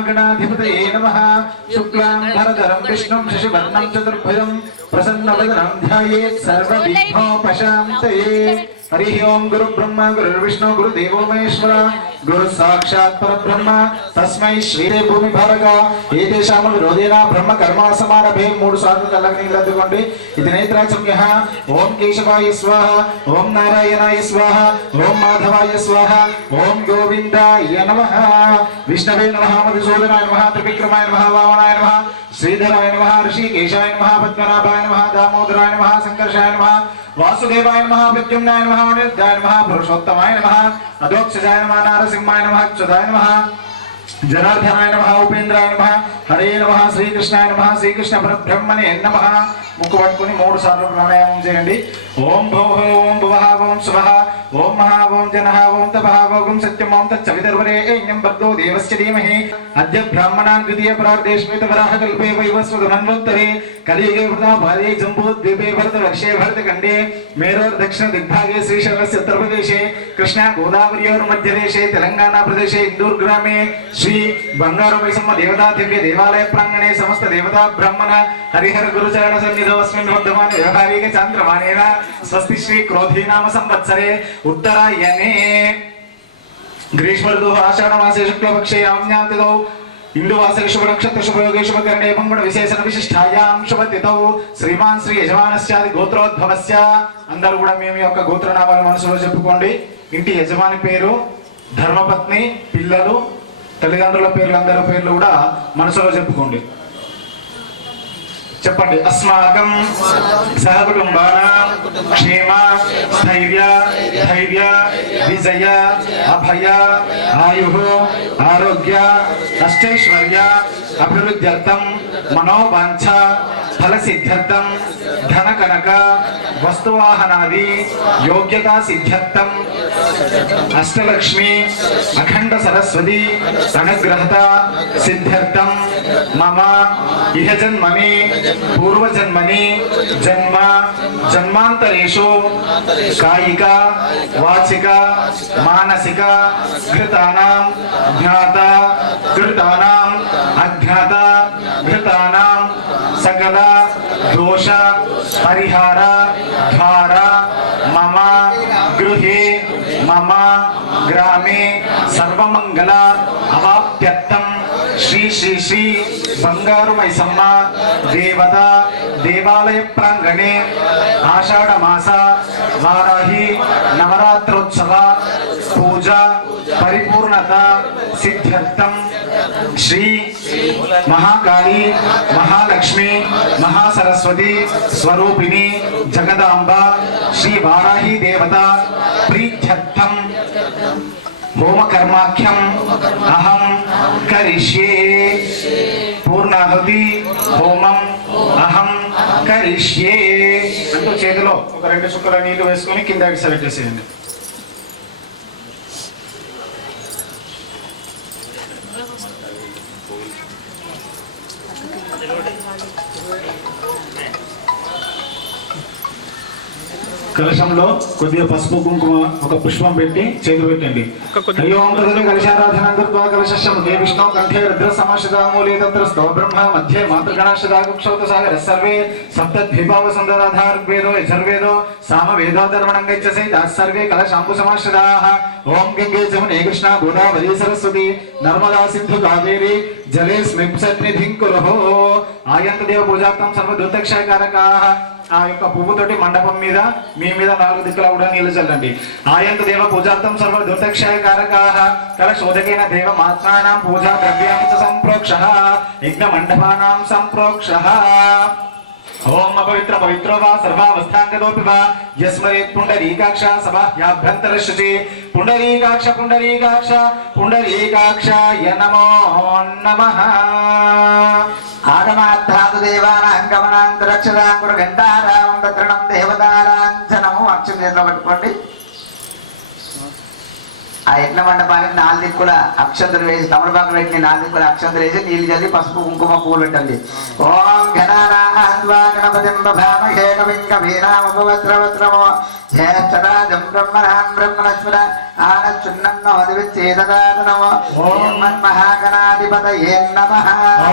महागणाधिपतये नमः। शुक्लां भरधरं विष्णुं शशिवर्णं चतुर्भुजं प्रसन्नवदनं ध्यायेत् सर्वविघ्नोपशान्तये। हरि ओं गुरु ब्रह्मा गुरुर्विष्णु गुरुदेवो महेश्वर गुरु साक्षात् परब्रह्म तस्मै श्री भूमि भारग ఏదేశామ విరోధేన బ్రహ్మ కర్మ సమారభే మూడు సార్లు కళ్ళకి నీళ్ళద్దుకోండి. ఇది నేత్రాచమ్యః. ఓం కేశవాయ స్వాహ, ఓం నారాయణాయ స్వాహ, ఓం మాధవాయ స్వాహ, ఓం గోవిందాయ నమః. విష్ణవే నమః, మధుసూదనాయ నమః, త్రివిక్రమాయ నమః, వామనాయ నమః, శ్రీధరాయ నమః, ఋషికేశాయ నమః, పద్మనాభాయ నమః, దామోదరాయ నమః, సంకర్షాయ నమః, वासुदेवाय नमः, प्रद्युम्नाय नमः, अनिरुद्धाय नमः, पुरुषोत्तमाय नमः, अधोक्षजाय नमः, नारसिंहाय नमः, अच्युताय नमः, जनार्दनाय नमः, उपेन्द्राय नमः, हरे नमः, श्रीकृष्णाय नमः, श्रीकृष्ण परब्रह्मणे नमः. मुक्కు పట్టుకొని 3 సార్లు ప్రాణాయామం చేయండి. ఓం భూః ఓం భువః ఓం స్వః ఓం మహా ఓం జనః ఓం తపః ఓం సత్యం ఓం తచ్చవితుర్వరేణ్యం భర్గో దేవస్య ధీమహి అద్య బ్రాహ్మణాన్ ద్వితీయ ప్రార్ధేష్మిత వరాహ కల్పే వైవస్వదమన్వంతరే కలియుగే వృధా భారే జంబూద్వీపే భరతవర్షే భరతఖండే మేరోర్ దక్షిణ దిగ్భాగే శ్రీశైలस्य उत्तरप्रदेशे कृष्णा गोदावरीयोर मध्यदेशे तेलंगाना प्रदेशे इंदूर ग्रामे श्री बंगारू मैसम्म देवता दिव्य देवालय प्रांगणे समस्त देवता ब्राह्मण हरिहर गुरुचरण सन्निधौ अस्मिन् वर्धमान व्यवहारिक चांद्रमानेन स्वस्ति श्री क्रोधी नाम संवत्सरे उत्तरायणे ग्रीष्म ऋतुः आषाढ़ मासे शुक्लपक्षे याम्यातिथौ इंदुवासे शुभ नक्षत्र शुभयोगे शुभकरणे मंगल विशेषण विशिष्टायां शुभतिथौ श्रीमान् श्री యజమానస్యాది గోత్రోద్భవస్య. అందరూ కూడా మేము యొక్క గోత్రనామాలు మనసులో చెప్పుకోండి. ఇంటి యజమాని పేరు, ధర్మపత్ని, పిల్లలు, తల్లిదండ్రుల పేర్లు అందరి పేర్లు కూడా మనసులో చెప్పుకోండి. చెప్పండి. అస్మాకం సహకుటుంబానాం క్షేమ స్థైర్య ధైర్య విజయ అభయ ఆయుః ఆరోగ్య అష్టైశ్వర్య అభివృద్ధ్యర్థం మనోవాంఛ ఫలసిద్ధ్యర్థం ధన కనక వస్తువాహనాది యోగ్యతా సిద్ధ్యర్థం అష్టలక్ష్మి అఖండ సరస్వతి అనుగ్రహత సిద్ధ్యర్థం మమ ఇహ జన్మని పూర్వజన్మని జన్మ జన్మాంతరేషు కాయిక వాచిక మానసిక కృతానాం జ్ఞాత కృతానాం అజ్ఞాత కృతానాం సకల దోష పరిహార ద్వారా మమ గృహే మమ గ్రామే సర్వమంగళ అవాప్త్యర్థం శ్రీ శ్రీ శ్రీ బంగారు మైసమ్మ దేవత దేవాలయ ప్రాంగణే ఆషాఢ మాస వారాహి నవరాత్రోత్సవ పూజ పరిపూర్ణత సిద్ధ్యర్థం శ్రీ మహాకాళి మహాలక్ష్మి మహాసరస్వతి స్వరూపిణి జగదాంబ శ్రీ వారాహి దేవత ప్రీత్యర్థం హోమకర్మాఖ్యం అహం కరిష్యే. పూర్ణాహుతి హోమం అహం కరిష్యే అంటూ చేతిలో ఒక 2 చుక్కల నీళ్లు వేసుకొని కింద సెలెక్ట్ చేసేయండి. కలశంలో కొద్దిగా పసుపు కుంకుమ ఒక పుష్పం పెట్టి చేతులు పెట్టండి. కలశారాధన కలశం విష్ణు కంఠే రుద్ర సమాశ్రితామూలే తత్రస్థో బ్రహ్మ మధ్య మాతృగణాశ్రితాక్షౌత సాగర సర్వే సప్తద్విభావ సుందరాధార్వేదో యజుర్వేదో సామవేదో ధర్మణం గచ్చసే సర్వే కలశాంబు సమాశ్రితాః. ఓం గంగే జమునే కృష్ణ గోదావరి సరస్వతి నర్మదా సింధు కావేరి జలే స్మిప్సన్నిధిం కురుః. ఆయంత దేవ పూజార్థం సర్వదూతక్షయకారకాః. ఆ యొక్క పువ్వుతోటి మండపం మీద మీ మీద 4 దిక్కులా కూడా నీళ్లు చల్లండి. ఆయంత దేవ పూజార్థం సర్వదూతక్షయకారకాః. కలశోదకేన దేవ మాత్రాణాం పూజా ద్రవ్యాణి చ సంప్రోక్షః యజ్ఞ మండపానాం సంప్రోక్షః. ఓం అపవిత్ర పవిత్రో వా సర్వావస్థాంగతోపి వా యస్మరేత్ పుండరీకాక్ష సభాభ్యంతర శుచి. పుండరీకాక్ష పుండరీకాక్ష పుండరీకాక్షాయ నమో నమః. ఆగమార్థాదు దేవానాం గమనాంతరక్షదాంగుర గంటారావం తత్రణం దేవతాలాంఛనము. అక్షంతలో పట్టుకోండి. ఆ యజ్ఞ మండపానికి 4 దిక్కుల అక్షంతలు వేసి తమలపాకు పెట్టి 4 దిక్కుల అక్షంతలు వేసి నీళ్లు చల్లి పసుపు కుంకుమ పూలు పెట్టండి. ఓం గణానాం గణపతిం బభామహే కవిం కవీనాముపవస్త్రవస్త్రమో ज्येष्ठराजं ब्रह्मणां ब्रह्मणस्पद आनच्छुन्नन्नोदिविच्छेददातनव ॐ मन्महागणाधिपतये नमः ॐ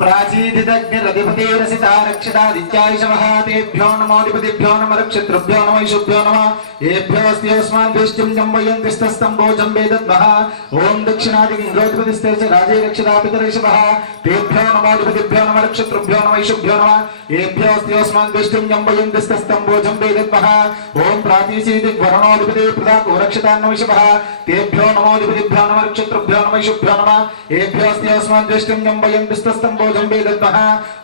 प्राचीदितग्निरधिपतिरसिता रक्षितादित्यायशवः तेभ्यो नमोऽधिपतिभ्यो नमः नक्षत्रुभ्यो नमः ईशुभ्यो नमः येभ्योऽस्त्यस्मान् द्विष्टिं जम्बयन्तिस्तस्तम्भोजं वेदद्मः ॐ दक्षिणादिगिङ्गोधिपतिस्ते च राजे रक्षिता पितरेशवः तेभ्यो नमोऽधिपतिभ्यो नमः नक्षत्रुभ्यो नमः ईशुभ्यो नमः येभ्योऽस्त्यस्मान् द्विष्टिं जम्बयन्तिस्तस्तम्भोजं वेदद्मः ॐ प्राचीदिग्वरुणोऽधिपति प्रदाको रक्षितान्नविषवः तेभ्यो नमोऽधिपतिभ्यो नमः नक्षत्रुभ्यो नमः ईशुभ्यो नमः येभ्योऽस्त्यस्मान् द्विष्टिं जम्बयन्तिस्तस्तम्भोजं वेदद्मः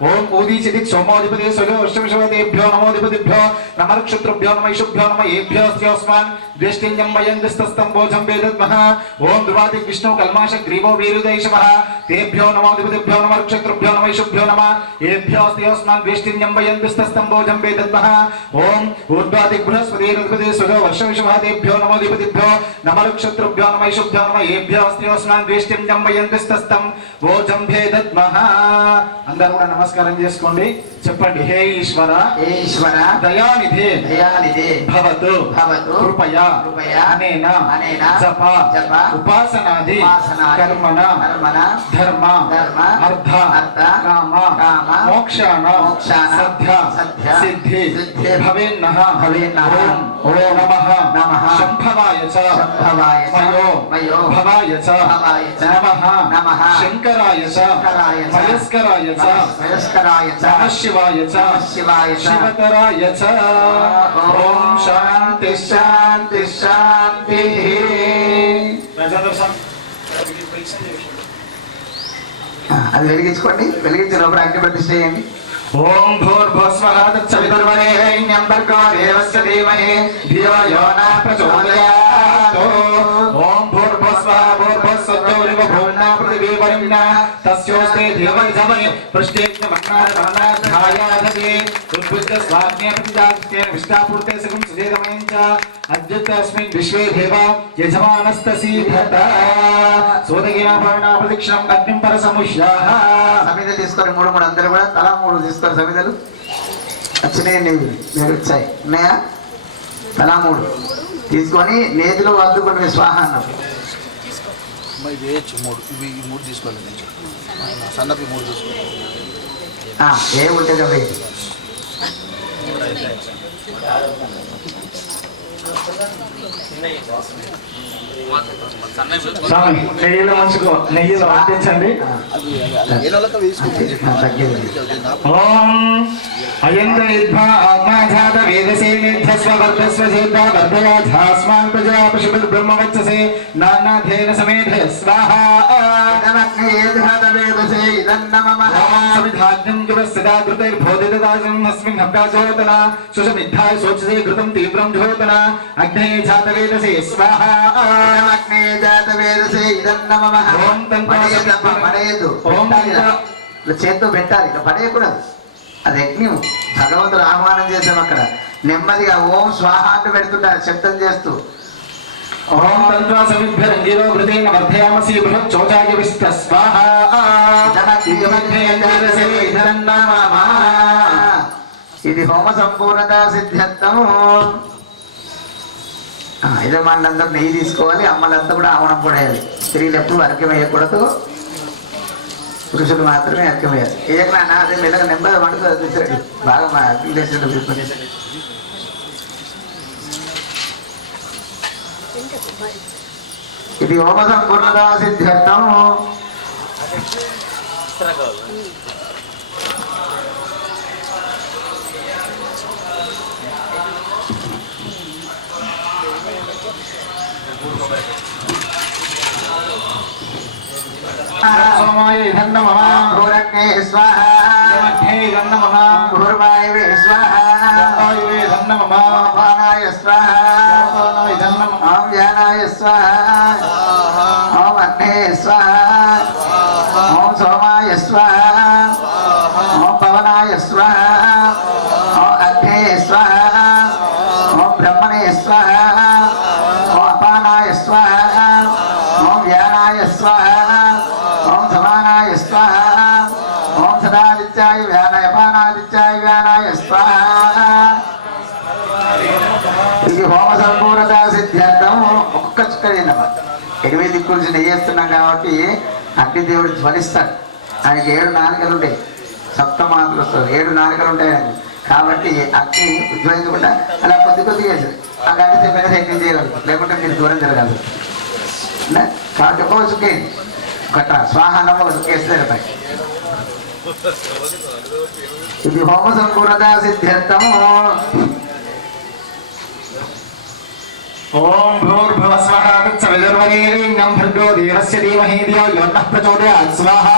ॐ उदीचिदिक् सोमोऽधिपति स्वजोऽष्टविषवः तेभ्यो नमोऽधिपतिभ्यो नमः नक्षत्रुभ्यो नमः ईशुभ्यो नमः येभ्योऽस्त्यस्मान् द्विष्टिं जम्बयन्तिस्तस्तम्भोजं वेदद्मः ॐ ध्रुवादिक् विष्णु कल्माष ग्रीवो वीरुदैशवः तेभ्यो नमोऽधिपतिभ्यो नमः नक्षत्रुभ्यो नमः ईशुभ्यो नमः येभ्योऽस्त्यस्मान् द्विष्टिं जम्बयन्तिस्तस्तम्भोजं वेदद्मः ॐ ऊर्ध्वादिक् बृहस्पतिरधिपति स्वजो वर्षविषवः तेभ्यो नमोऽधिपतिभ्यो नमः नक्षत्रुभ्यो नमः ईशुभ्यो नमः येभ्योऽस्त्यस्मान् द्विष्टिं जम्बयन्तिस्तस्तम्भोजं वेदद्मः అందరూ కూడా నమస్కారం చేసుకోండి చెప్పండి హే ఈశ్వర हे ईश्वर దయానిధి दयानिधे భవతు भवतु కృపయా कृपया అనేన अनेन జప जप ఉపాసనాది उपासनादि కర్మణ कर्मण ధర్మ धर्म అర్థ अर्थ కామ काम మోక్షాణ मोक्षाण సద్య सद्य సిద్ధి सिद्धि భవేన్నః भवेन्नः ఓం నమః नमः శంభవాయ చ शम्भवाय च మయో భవాయ చ भवाय च నమః नमः శంకరాయ చ शङ्कराय च మయస్కరాయ చ वयस्कराय च నమః శివాయ చ नमः शिवाय च శివతరాయ చ ఓం శాంతి శాంతి శాంతి అది వెలిగించుకోండి వెలిగించిన లోపల అగ్ని ప్రతిష్ఠ చేయండి ఓం భూర్భువస్వః తత్సవితుర్వరేణ్యం భర్గో దేవస్య ధీమహి ధియో యో నః ప్రచోదయాత్ ఓం భూర్భువస్వః భూర్భువస్సద్యోరివ భూమ్నా పృథివీ వరుణ్నా తస్యోస్తే ధియవైధమహి పృష్ఠేజ్ఞమగ్నారమణాధ్యాయాధతే ఉద్భుత స్వాజ్ఞే ప్రతిజాతే విష్టాపూర్తే సకం సుజేదమయం చ అద్యుత్తస్మిన్ విశ్వే దేవ యజమానస్తసీధత సోదగేనాపర్ణా ప్రదక్షిణం అగ్నిం పరసముష్యాః సమిధలు తీసుకొని మూడు మూడు అందరూ కూడా తలా మూడు తీసుకొని సమిధలు వచ్చినాయి నేను వచ్చాయి ఉన్నాయా తలా మూడు తీసుకొని నేతిలో వద్దుకొని స్వాహ అన్నాం ఇది వేయచ్చు మూడు ఇవి ఈ మూడు తీసుకోవాలి సన్నపి మూడు తీసుకోవాలి ఏ ఉంటే కదా స్వామి నెయ్యిలో మంచుకో నెయ్యిలో వంటించండి ఓం అయంత విద్భా ఆత్మాజాత వేదసే నిధ్యస్వ వర్ధస్వ చేత వర్ధయాథాస్మాన్ ప్రజా పశుభిర్ బ్రహ్మవచ్చసే నానాధేన సమేధ స్వాహా సమిధాజ్ఞం జ్వస్సదా ధృతైర్భోదితదాసం అస్మిన్ హవ్యాజోతన సుషమిద్ధాయ శోచసే ఘృతం తీవ్రం జ్యోతన అగ్నే జాత వేదసే స్వాహా అగ్నే జాత వేదసే ఇదన్నమః ఓం తంత్ర పడేయద్దు ఓం ఇలా చేత్తో పెట్టాలి ఇక పడేయకూడదు అది యజ్ఞం భగవంతుడు ఆహ్వానం చేసాం అక్కడ నెమ్మదిగా ఓం స్వాహ అంటూ పెడుతుంటారు శబ్దం చేస్తూ ఓం తంత్ర సమిభ్యరంగిరో ఘృతేన వర్ధయామసి బృహత్ చోచాయ విస్త స్వాహా ఇది హోమ సంపూర్ణత సిద్ధ్యర్థం యజమానులందరూ నెయ్యి తీసుకోవాలి అమ్మలంతా కూడా ఆవణం పడేయాలి స్త్రీలు ఎప్పుడు అర్ఘ్యం వేయకూడదు పురుషులు మాత్రమే అర్ఘ్యం వేయాలి ఏకనా అదే మెల్లగా నెమ్మది వండుతుంది చూసాడు బాగా అగ్ని ఇది హోమ సంపూర్ణత సిద్ధ్యర్థం సోమాయ ఇదన్నమః భూరగ్నే స్వాహా మధ్యే ఇదన్నమః భూర్వాయవే స్వాహా వాయువే ఇదన్నమః వానాయ స్వాహా ఇదన్నమః ఓం వ్యానాయ స్వాహా ఓం అగ్నే స్వాహా ఓం సోమాయ స్వాహా ఓం పవనాయ స్వాహా ఓం అగ్నే స్వాహా ఓం బ్రహ్మణే స్వాహా ఓం అపానాయ స్వాహా ఓం వ్యానాయ స్వాహా ఓం సమానాయ స్వాహా ఓం సదాదిత్యాయ వ్యానాయ పానాదిత్యాయ వ్యానాయ స్వాహా ఇది హోమ సంపూర్ణత సిద్ధార్థం ఒక్కొక్క చుక్క తిన్నమా 8 దిక్కులు నెయ్యి చేస్తున్నాం కాబట్టి అగ్నిదేవుడు జ్వలిస్తాడు. ఆయనకి 7 నాలుకలు ఉంటాయి, సప్తమాతలు వస్తుంది, 7 నాలుకలు ఉంటాయి ఆయనకి. కాబట్టి అగ్ని ఉజ్వలించకుండా అలా కొద్ది చేశారు. ఆ గంట చెప్పిన యజ్ఞం చేయగలరు, లేకుంటే మీరు దూరం జరగలరు. కాబట్టి ఒక్కొక్క చుక్కేది ఒక స్వాహానం ఒక చుక్కేస్తారు పై. ఇది హోమ సంపూర్ణత సిద్ధార్థము. ఓం భూర్భువస్వః తత్సవితుర్వరేణ్యం భర్గో దేవస్య ధీమహి ధియో యో నః ప్రచోదయాత్ స్వాహా.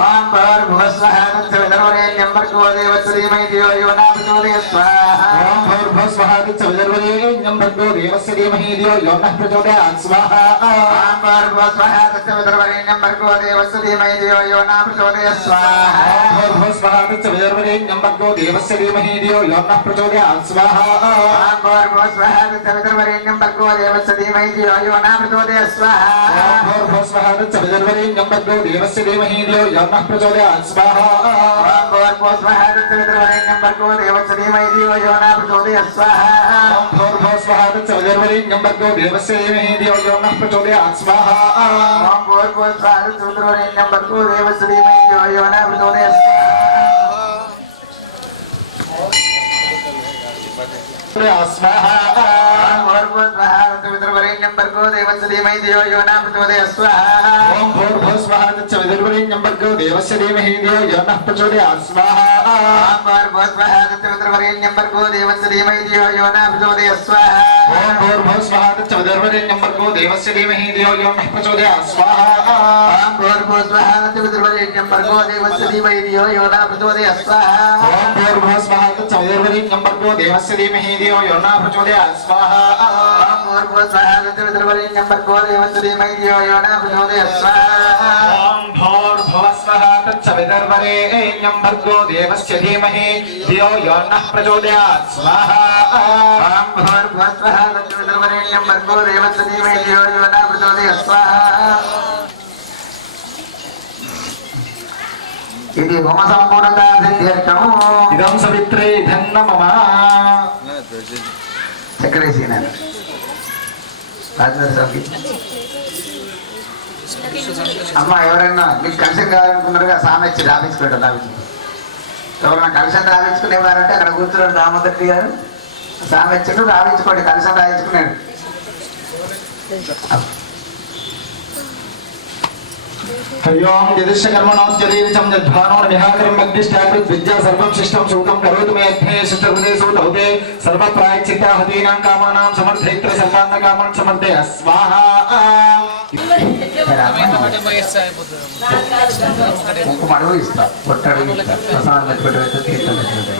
ఓం భూర్భువస్వః తత్సవితుర్వరేణ్యం భర్గో దేవస్య ధీమహి ధియో యో నః ప్రచోదయాత్ స్వాహా. ఓం భూర్భువస్వః తత్సవితుర్వరేణ్యం భర్గో దేవస్య ధీమహి ధియో యో నః ప్రచోదయాత్ స్వాహా. ఓం భూర్భువస్వః తత్సవితుర్వరేణ్యం భర్గో దేవస్య ధీమహి ధియో యో నః ప్రచోదయాత్ స్వాహా. ఓం భూర్భువస్వః తత్సవితుర్వరేణ్యం భర్గో దేవస్య ధీమహి ధియో యో నః ప్రచోదయాత్ స్వాహా. ఓం భూర్భువస్వః తత్సవితుర్వరేణ్యం భర్గో దేవస్య ధీమహి ధియో యో నః ప్రచోదయాత్ స్వాహా. ఓం భూర్భువస్వః తత్సవితుర్వరేణ్యం భర్గో దేవస్య ధీమహి ధియో యో నః ప్రచోదయాత్ స్వాహా. ఓం భూర్భువస్వః తత్సవితుర్వరేణ్యం భర్గో దేవస్య ధీమహి ధియో యో నః ప్రచోదయాత్ స్వాహా. ఓం భూర్భువస్వః తత్సవితుర్వరేణ్యం భర్గో దేవస్య ధీమహి ధియో యో నః ప్రచోదయాత్ స్వాహా. ఓం భూర్భువస్వః తత్సవితుర్వరేణ్యం భర్గో దేవస్య ధీమహి ధియో యో నః ప్రచోదయాత్ స్వాహా. స్వాహా. భూర్భువస్వః తత్సవితుర్వరేణ్యం భర్గో దేవస్య ధీమహి ధియో యో నః ప్రచోదయాత్ స్వాహా. ఓం భూర్భువస్వః తత్సవితుర్వరేణ్యం భర్గో దేవస్య ధీమహి ధియో యో నః ప్రచోదయాత్ స్వాహా. ఓం భూర్భువస్వః తత్సవితుర్వరేణ్యం భర్గో దేవస్య ధీమహి ధియో యో నః ప్రచోదయాత్ స్వాహా. ఓం భూర్భువస్వః తత్సవితుర్వరేణ్యం భర్గో దేవస్య ధీమహి ధియో యో నః ప్రచోదయాత్ స్వాహా. ఓం భూర్భువస్వః తత్సవితుర్వరేణ్యం భర్గో దేవస్య ధీమహి ధియో యో నః ప్రచోదయాత్ స్వాహా. ఓం భూర్భువస్వః తత్సవితుర్వరేణ్యం భర్గో దేవస్య ధీమహి ధియో యో నః ప్రచోదయాత్ స్వాహా. ఓం భూర్భువస్వః తత్సవితుర్వరేణ్యం భర్గో దేవస్య ధీమహి ధియో యో నః ప్రచోదయాత్ స్వాహా. ఓం భూర్భువస్వః తత్సవితుర్వరేణ్యం భర్గో దేవస్య ధీమహి ధియో యో నః ప్రచోదయాత్ స్వాహా. ఓం భూర్భువస్వః తత్సవితుర్వరేణ్యం భర్గో దేవస్య ధీమహి ధియో యో నః ప్రచోదయాత్ స్వాహా. ఇది హోమ సంపూర్ణత సిద్ధ్యర్థము. ఇదం సవిత్రే ధన్న మమ. చక్రేసిన అమ్మ ఎవరైనా మీకు కలెక్షన్ కావాలనుకున్నారుగా సామెచ్చి రాపించుకోవడం ఎవరైనా కలెక్షన్ రాపించుకునేవారంటే అక్కడ కూర్చున్నాడు రామదర్శి గారు సామెచ్చుడు రాపించుకోండి, కలెక్షన్ రాయించుకున్నాడు. హరియోం యదిశ్య కర్మణోద్యదీర్చం యద్భానో విహాకరం మగ్నిష్టాకృత్ విద్యా సర్వం శిష్టం సూతం కరోతు మే అధ్యే శిష్టహృదే సూతౌతే సర్వ ప్రాయశ్చిత్తా హతీనాం కామానాం సమర్థయిత్ర సర్వాన్న కామాన్ సమర్థయ స్వాహా. కుంకుమ అడుగు ఇస్తా, పొట్టడుగు ఇస్తా, ప్రసాదం పెట్టుకుంటే తీర్థం పెట్టుకుంటే.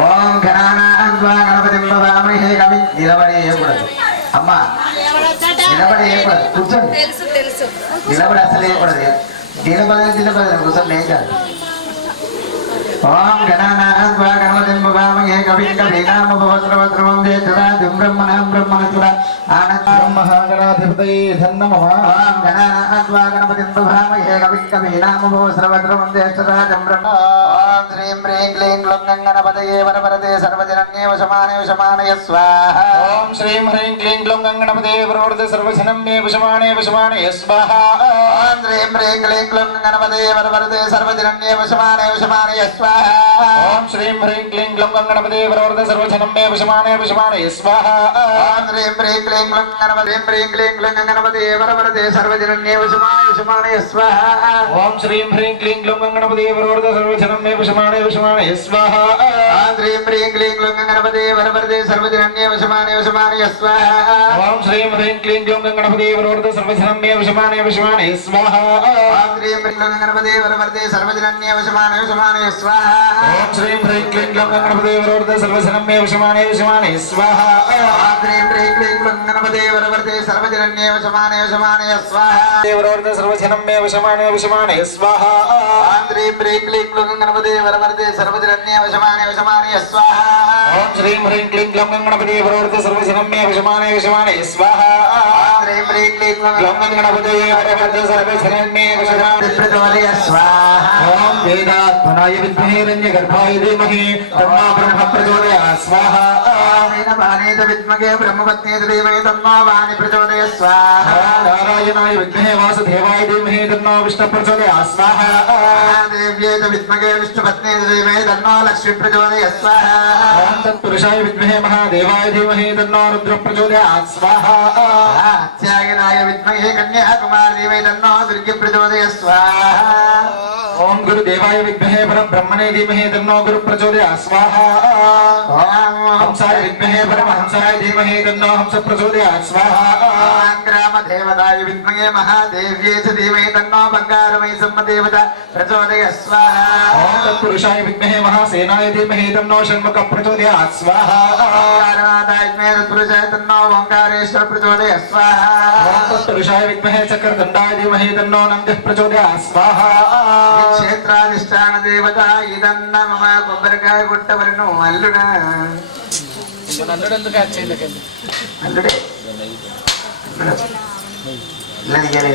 ఓం గణానాన్వా గణపతిం వదామహే. కవి నిలబడి వేయకూడదు అమ్మ, నిలబడి వేయకూడదు, కూర్చోండి. నిలబడి అసలు వేయకూడదు, నిలబడి కూర్చొని ఏం కాదు. ఓం గణానాన్వా గణపతిం వదామహే. కవిం కవీనాముపవస్రవస్రవం జ్యేష్ఠరాజం బ్రహ్మణాం బ్రహ్మణస్పద ఆనందం మహాగణాధిపతయే ధన్న మమ. ఓం గణానాన్వా గణపతిం వదామహే. కవిం కవీనాముపవస్రవస్రవం జ్యేష్ఠరాజం బ్రహ్మ. ఓం శ్రీం హ్రీం క్లీం గ్లూం గణపతయే వరవరదే సర్వజనన్యే వశమానే వశమానయ స్వాహా. ఓం శ్రీం హ్రీం క్లీం గ్లూం గణపతే ప్రవర్తే సర్వజనం మే వశమానే వశమానయ స్వాహా. ఓం శ్రీం హ్రీం క్లీం గ్లూం గణపతయే వరవరదే సర్వజనన్యే వశమానే వశమానయ స్వాహా. ఓం శ్రీం హ్రీం క్లీం గ్లూం గణపతే ప్రవర్తే సర్వజనం మే వశమానే వశమానయ స్వాహా. ఓం శ్రీం హ్రీం క్లీం గ్లూం గణపతయే వరవరదే సర్వజనన్యే వశమానే వశమానయ స్వాహా. ఓం శ్రీం హ్రీం క్లీం గ్లూం గణపతే ప్రవర్తే సర్వజనం మే వశమానే వశమానయ స్వాహా. ఓం శ్రీం హ్రీం క్లీం గ్లూం గణపతయే వరవరదే సర్వజనన్యే వశమానే వశమానయ స్వాహా. ఓం శ్రీం హ్రీం క్లీం గ్లూం గణపతే ప్రవర్తే సర్వజనం మే వశమానే వశమానయ స్వాహా. ఓం శ్రీం హ్రీం గ్లూం గణపతయే వరవరదే సర్వజనన్యే వశమానే వశమానయ స్వాహా. ఓం శ్రీం హ్రీం క్లీం గ్లూం గణపతే ప్రవర్తే సర్వజనం మే వశమానే వశమానయ స్వాహా. ఓం శ్రీం హ్రీం క్లీం గ్లూం గణపతయే వరవరదే సర్వజనన్యే వశమానే వశమానయ స్వాహా. ప్రవర్తే సర్వజనం మే వశమానే వశమానయ స్వాహా. ఓం శ్రీం హ్రీం క్లీం గ్లూం గణపతయే వరవరదే సర్వజనన్యే వశమానే వశమానయ స్వాహా. ఓం శ్రీం హ్రీం క్లీం గ్లూం గణపతే ప్రవర్తే సర్వజనం మే వశమానే వశమానయ స్వాహా. ఓం శ్రీం హ్రీం క్లీం ఓం గణపతయే వరవరద సర్వశరణ్యే వశరాణి ప్రచోదయ స్వాహా ఓం వేదాత్మనాయ విద్మహే హిరణ్యగర్భాయ ధీమహి తన్నో బ్రహ్మ ప్రచోదయాత్ స్వాహా వాణేత విద్మగే బ్రహ్మపత్నేత ధీమహి తన్నో వాణి ప్రచోదయ స్వాహా నారాయణాయ విద్మహే వాసుదేవాయ ధీమహి తన్నో విష్ణు ప్రచోదయాత్ స్వాహా దేవ్యేత విద్మగే విష్ణుపత్నేత ధీమహి తన్నో లక్ష్మీ ప్రచోదయ స్వాహా ఓం తత్పురుషాయ విద్మహే మహాదేవాయ ధీమహి తన్నో రుద్ర ప్రచోదయాత్ స్వాహా అత్యాయనాయ విద్మహే కన్యాకుమారి ధీమహి తన్నో దుర్గి ప్రచోదయ స్వాహా ఓం గురుదేవాయ విద్మహే పరబ్రహ్మణే ధీమహి తన్నో గురు ప్రచోదయాత్ స్వాహా హంసాయ విద్మహే పరమహంసాయ ధీమహి తన్నో హంస ప్రచోదయాత్ స్వాహా గ్రామదేవతాయ విద్మహే మహాదేవ్యే చ ధీమహి తన్నో బంగారమయ సమ్మదేవత ప్రచోదయ స్వాహా ఓం తత్పురుషాయ విద్మహే మహాసేనాయ ధీమహి తన్నో షణ్ముఖ ప్రచోదయాత్ స్వాహా పురుషాయ తన్నో ఓంకారేశ్వర ప్రచోదయ స్వాహా ఓం తత్పురుషాయ విద్మహే చక్రదండాయ ధీమహి తన్నో నందిః ప్రచోదయాత్ స్వాహా క్షేత్రాధిష్టాన దేవత ఇదన్న మమ కొబ్బరికాయ గుట్టవలను అల్లుడా ఎందుకు చేయలేకండి అల్లుడే ఇల్లది గెలే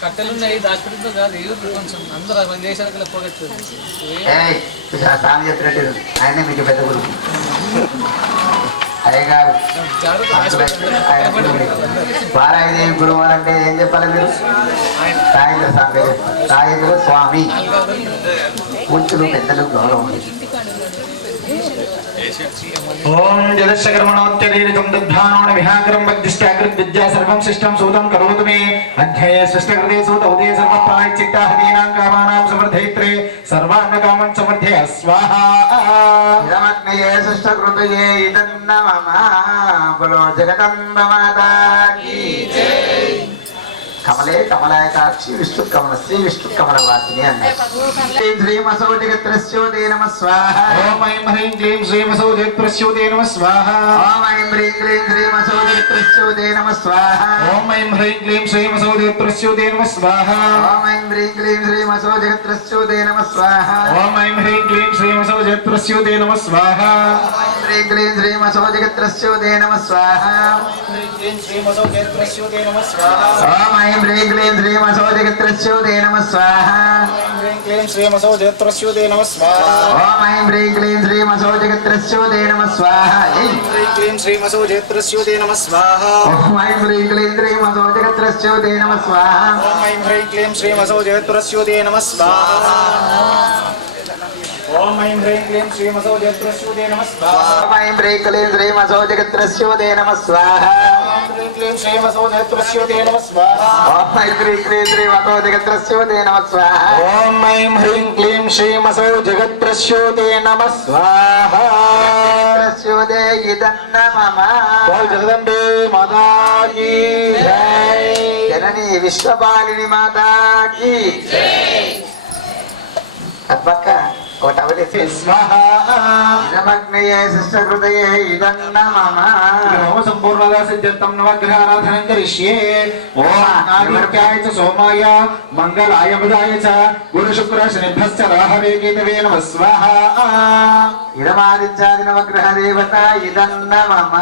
కట్టెలున్నాయి దాచుకుంటూ కాదు ఎవరు కొంచెం అందరూ దేశానికి పోగొట్టారు ఏయ్ స్వామి చెప్పినట్టు ఆయనే మీకు పెద్ద గురువు అయ్యగారు వారాయిదేవి గురువు అంటే ఏం చెప్పాలి మీరు సాయంత్ర స్వామి సాయంత్ర స్వామి పూర్తులు పెద్దలు గౌరవం ఓం జలశకర్మణోత్యరీరితం దద్ధానోణ విహాగ్రం వద్దిష్టాకృత్ విద్యా సర్వం శిష్టం సూతం కరోతు మే అధ్యాయ సృష్టకృతే సూత ఉదయ సర్వ ప్రాయశ్చిత్తాహదీనాం కామానాం సమర్థయిత్రే సర్వాన్న కామన్ సమర్థయ స్వాహా ఇదమగ్నయే సృష్టకృతయే ఇదన్న మమ బలో జగదంబ మాతా కీ జై కమలే కమలాయకాక్షి విష్ణు కమల శ్రీ విష్ణు కమలవాసిని అన్నారు శ్రీమసో జగత్రస్యోదే నమ స్వాహ ఓం ఐం హ్రీం క్లీం శ్రీమసౌ జగత్ప్రస్యోదే నమ స్వాహా ఓం ఐం హ్రీం క్లీం శ్రీమసో జగత్రస్యోదే నమ స్వాహ ఓం ఐం హ్రీం క్లీం శ్రీమసౌ జగత్ప్రస్యోదే నమ స్వాహా ఓం ఐం హ్రీం క్లీం శ్రీమసో జగత్రస్యోదే నమ స్వాహ ఓం ఐం హ్రీం క్లీం శ్రీమసౌ జగత్ప్రస్యోదే నమ స్వాహా హ్రీం క్లీం శ్రీమసో జగత్రస్యోదే నమ స్వాహ క్లీం శ్రీమసౌ జగత్ప్రస్యోదే నమ స్వాహా ఓం ఐం హ్రీం క్లీం శ్రీమసో జగత్రస్యోదే నమ స్వాహ హ్రీం క్లీం శ్రీమసౌ జగత్ప్రస్యోదే నమ స్వాహా ఓం ఐం హ్రీం క్లీం శ్రీమసో జగత్రస్యోదే నమ స్వాహ హ్రీం క్లీం శ్రీమసౌ జగత్ప్రస్యోదే నమ స్వాహా ఓం ఐం హ్రీం క్లీం శ్రీమసో జగత్రస్యోదే నమ స్వాహ ఓం ఐం హ్రీం క్లీం శ్రీమసౌ జగత్ప్రస్యోదే నమ స్వాహా ఓం ఐం హ్రీం క్లీం శ్రీమసౌ జగత్ప్రస్యోదే నమ స్వాహా ఓం ఐం హ్రీం క్లీం శ్రీమసో జగత్రస్యోదే నమ స్వాహ హ్రీం క్లీం శ్రీమసౌ జగత్ప్రస్యోదే నమ స్వాహా ఓం ఐం హ్రీం క్లీం శ్రీమసో జగత్రస్యోదే నమ స్వాహ ఓం ఐం హ్రీం క్లీం శ్రీమసౌ జగత్ప్రస్యోదే నమ స్వాహా జగత్రస్యోదే ఇదన్న మమ బోల్ జగదంబే మాతా కీ జై జనని విశ్వపాలిని మాతా కీ అబ్బక్క ఒకటి అవలేసి స్వాహా ఇదమగ్నయే శిష్టహృదయే ఇదన్న మమ ఓం సంపూర్ణదా సిద్ధ్యర్థం నవగ్రహారాధనం కరిష్యే ఓం ఆదిత్యాయ చ సోమాయ మంగళాయ బుధాయ చ గురు శుక్ర శనిభ్యశ్చ రాహవే కేతవే నమః స్వాహా ఇదమాదిత్యాది నవగ్రహ దేవత ఇదన్న మమ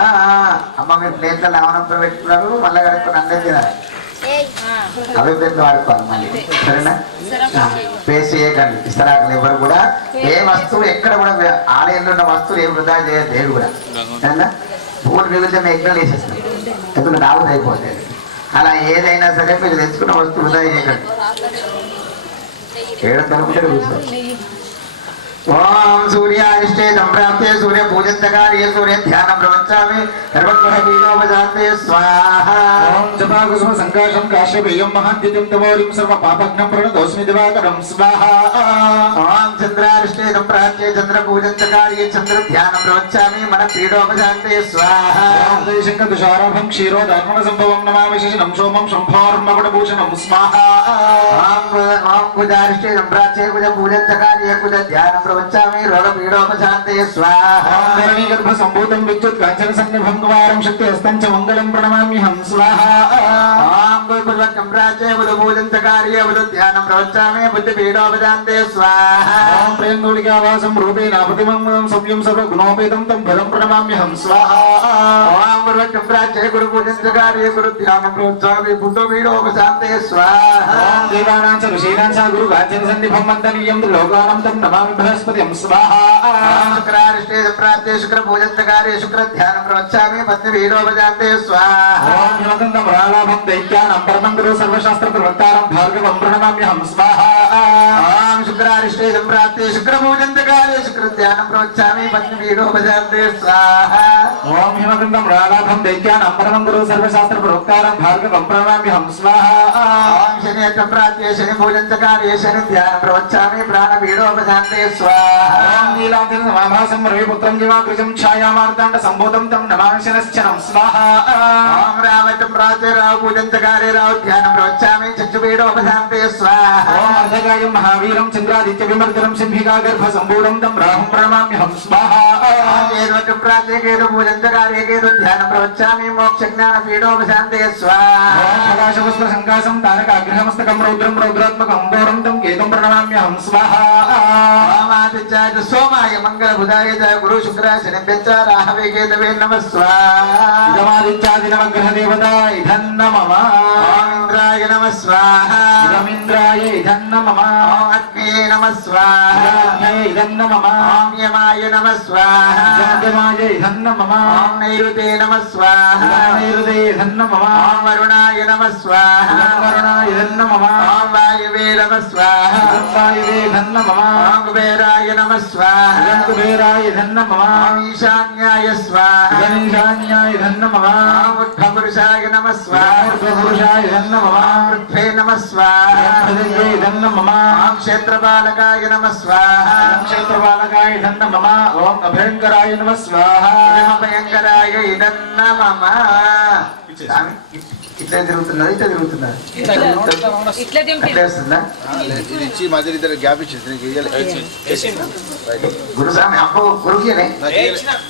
అమ్మ మీరు ప్లేట్ల లవణంతో పెట్టుకున్నారు మళ్ళీ కడుపుకొని అందరి తినాలి అవి ప్లేట్లు వాడుకోవాలి మళ్ళీ సరేనా పేసి చేయకండి ఇస్తరాకులు ఎవరు కూడా ఏ వస్తువు ఎక్కడ కూడా ఆలయంలో ఉన్న వస్తువులు ఏ వృధా చేయదు దేవి కూడా సరేనా పూలు మిగిలితే మేము ఎక్కడ వేసేస్తాం ఎందుకు నాలుగు అయిపోతుంది అలా ఏదైనా సరే మీరు తెచ్చుకున్న వస్తువు వృధా చేయకండి ఏడు తరపుటే కూర్చోండి ఓం సూర్యారిష్టే సంప్రాప్తే సూర్య పూజంతకార్య సూర్య ధ్యానం ప్రవచ్చామి సర్వగ్రహ పీఠోపశాంతే స్వాహా ఓం జపాకుసుమ సంకాశం కాశ్యపేయం మహాద్యుతిం తమోరిం సర్వ పాపఘ్నం ప్రణతోస్మి దివాకరం స్వాహా ఓం చంద్రారిష్టే సంప్రాప్తే చంద్ర పూజంతకార్య చంద్ర ధ్యానం ప్రవచ్చామి మన పీఠోపశాంతే స్వాహా ఓం దైశంక తుషారాభం క్షీరో ధర్మణ సంభవం నమామి శశినం సోమం శంభోర్మగుణభూషణం స్వాహా ఓం కుజారిష్టే సంప్రాప్తే కుజ పూజంతకార్య కుజ ధ్యానం ప్రవచ్చామి రోగ పీఠోపశాంతే స్వాహా ఓం ధరణీ గర్భ సంభూతం విద్యుత్ కాంచన సన్నిభం కుమారం శక్తి హస్తం చ మంగళం ప్రణమామ్యహం స్వాహా ఓం సంప్రాప్తే బుధ పూజంతకార్య బుధ ధ్యానం ప్రవచ్చామి బుద్ధి పీఠోపశాంతే స్వాహా ఓం స్వయంగౌలికావాసం రూపేణ ప్రతిమం సవ్యం సర్వగుణోపేతం తం భజం ప్రణమామ్యహం స్వాహా. ఓం గురువచంద్రాచే గురు పూజంచకార్య గురు ధ్యాన ప్రోత్సాహి బుద్ధ వీడోపశాంతే స్వాహా. ఓం దేవానాం చ ఋషీణాం చ గురు గాంచన సన్నిభం మంతనీయం త్రిలోకానం తం నమామి బృహస్పతిం స్వాహా. శుక్రారిష్టే సంప్రాప్తే శుక్ర పూజంచకార్య శుక్ర ధ్యాన ప్రోత్సాహి పత్ని వీడోపశాంతే స్వాహా. ఓం హిమకందం రాలాభం దైత్యానం పరమం గురు సర్వశాస్త్ర ప్రవక్తారం భార్గవం ప్రణమామ్యహం స్వాహా. ఓం శుక్రారిష్టే సంప్రాప్తే శుక్ర పూజంచకార్య శుక్ర ధ్యాన ప్రోత్సాహి పత్ని వీడోపశాంతే స్వాహా. ఓం హిమకందం రాలాభం దైత్యానం పరమం గురు సర్వశాస్త్ర ప్రవక్తారం భార్గవం ప్రణమామ్యహం స్వాహా. ఓం శని సంప్రాప్తే శని పూజంచకార్య శని ధ్యాన ప్రోత్సాహి ప్రాణ వీడోపశాంతే స్వాహా. ఓం నీలాంజన సమాభాసం రవిపుత్రం జీవాకృజం ఛాయామార్తాండ సంబోధం తం నమామి శనశ్చనం స్వాహా. ఓం రావతం ప్రాతే రావు పూజంచకార్య రావు ధ్యాన ప్రోత్సాహి చక్షు వీడోపశాంతే స్వాహా. ఓం అర్ధకాయం మహావీరం చంద్రాదిత్య విమర్దనం సింహికా గర్భ సంబూఢం తం రాహుం ప్రణమామ్యహం స్వాహా. కేతు ప్రాతే కేతు పూజంచకార్య కేతు ధ్యాన ప్రోత్సాహి మోక్ష జ్ఞాన పీడోపశాంతే స్వాహా. ఓం ప్రకాశవస్త్ర సంకాసం తారక అగ్రహమస్తకం రౌద్రం రౌద్రాత్మకం అంబోరం తం కేతుం ప్రణమామ్యహం స్వాహా. ఓమాదిత్యాయ సోమాయ మంగళ బుధాయ చ గురు శుక్ర శనిభ్యశ్చ రాహవే కేతవే నమః స్వాహా. ఇదమాదిత్యాది నవగ్రహ దేవత ఇదన్న మమ. ఓం ఇంద్రాయ నమః స్వాహా. ఇదమింద్రాయ ఇదన్న మమ. ఓం అగ్నే నమః స్వాహా. ఇదగ్నయ ఇదన్న మమ. ఓం యమాయ నమః స్వాహా. ఇదమయ ఇదన్న మమ. ఓం నైరుతే నమః స్వాహా. ఇదనైరుదయ ఇదన్న మమ. ఓం వరుణాయ నమః స్వాహా. ఇదవరుణాయ ఇదన్న మమ. ఓం వాయువే నమః స్వాహా. ఇదవాయువే ఇదన్న మమ. ఓం కుబేరాయ నమః స్వాహా. ఇదంకుబేరాయ ఇదన్న మమ. ఓం ఈశాన్యాయ స్వాహా. ఇదనీశాన్యాయ ఇదన్న మమ. ఓం ఉద్ధపురుషాయ నమః స్వాహా. పురుషాయ ఇదన్న మమ. పృథ్వే నమః స్వాహా. హృదయే ఇదన్న మమ. ఓం క్షేత్రపాలకాయ నమః స్వాహా. క్షేత్రపాలకాయ ఇదన్న మమ. ఓం అభయంకరాయ నమః స్వాహా. భయంకరాయ ఇదన్న మమ. స్వామి, ఇట్లా తిరుగుతున్నది ఇట్లా తిరుగుతున్నది ఇట్లా దింపి అట్లా వస్తుందా? ఇది ఇచ్చి మధ్యలో ఇద్దరు గ్యాప్ ఇచ్చింది నీకు ఇయ్యలేదు. గురుస్వామి అప్పు గురుకేనే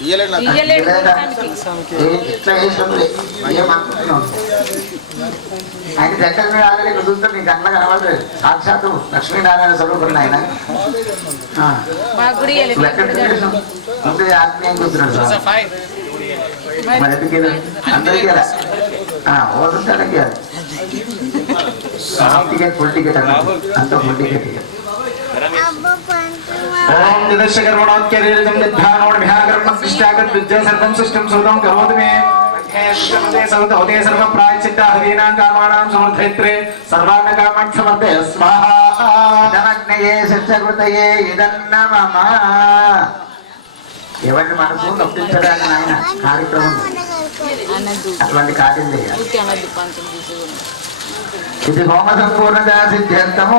ఇయ్యలేదు నాకు. ఇయ్యలేడు లేదా? గురుస్వామికి. ఇట్లా చేస్తుంది ఏమనుకుంటున్నావు? ఆయన దగ్గర మీద ఆల్రెడీ ఇక్కడ చూస్తే నీకు అన్న కనబడలేదు. సాక్షాత్తు లక్ష్మీనారాయణ స్వరూపుడు ఆయన. మా గుడి ఇయ్యలేదు. నువ్వు ఎక్కడ చూసావు? ముందు ఆత్మీయం కూర్చున్నాడు స్వామి. మరి ఎందుకు ఇలా? అందరికీ ఇలా ఓదుంటానికి టికెట్ ఫుల్ టికెట్ అంత ఫుల్ టికెట్. ఓం నిదర్శకర్మణోత్యరీరితం నిధ్యానోణ విహాకర్మ కృష్టాకట్ విద్యా సర్వం సృష్టం సూతం కరోతి మే సర్వతే సర్వ ప్రాయశ్చిత్త హరీనాం కామానాం సమర్థయిత్రే సర్వాన్న కామాన్ సమర్థయ స్వాహా. ఇదమగ్నయే సత్యకృతయే ఇదన్న మమ. ఎవరిని మనసు నొప్పించడానికి ఆయన కార్యక్రమం అనద్దు అటువంటి కార్యం చేయాలి. ఊరికే అనద్దు పంచం తీసుకుని. ఇది హోమ సంపూర్ణత సిద్ధ్యర్థము.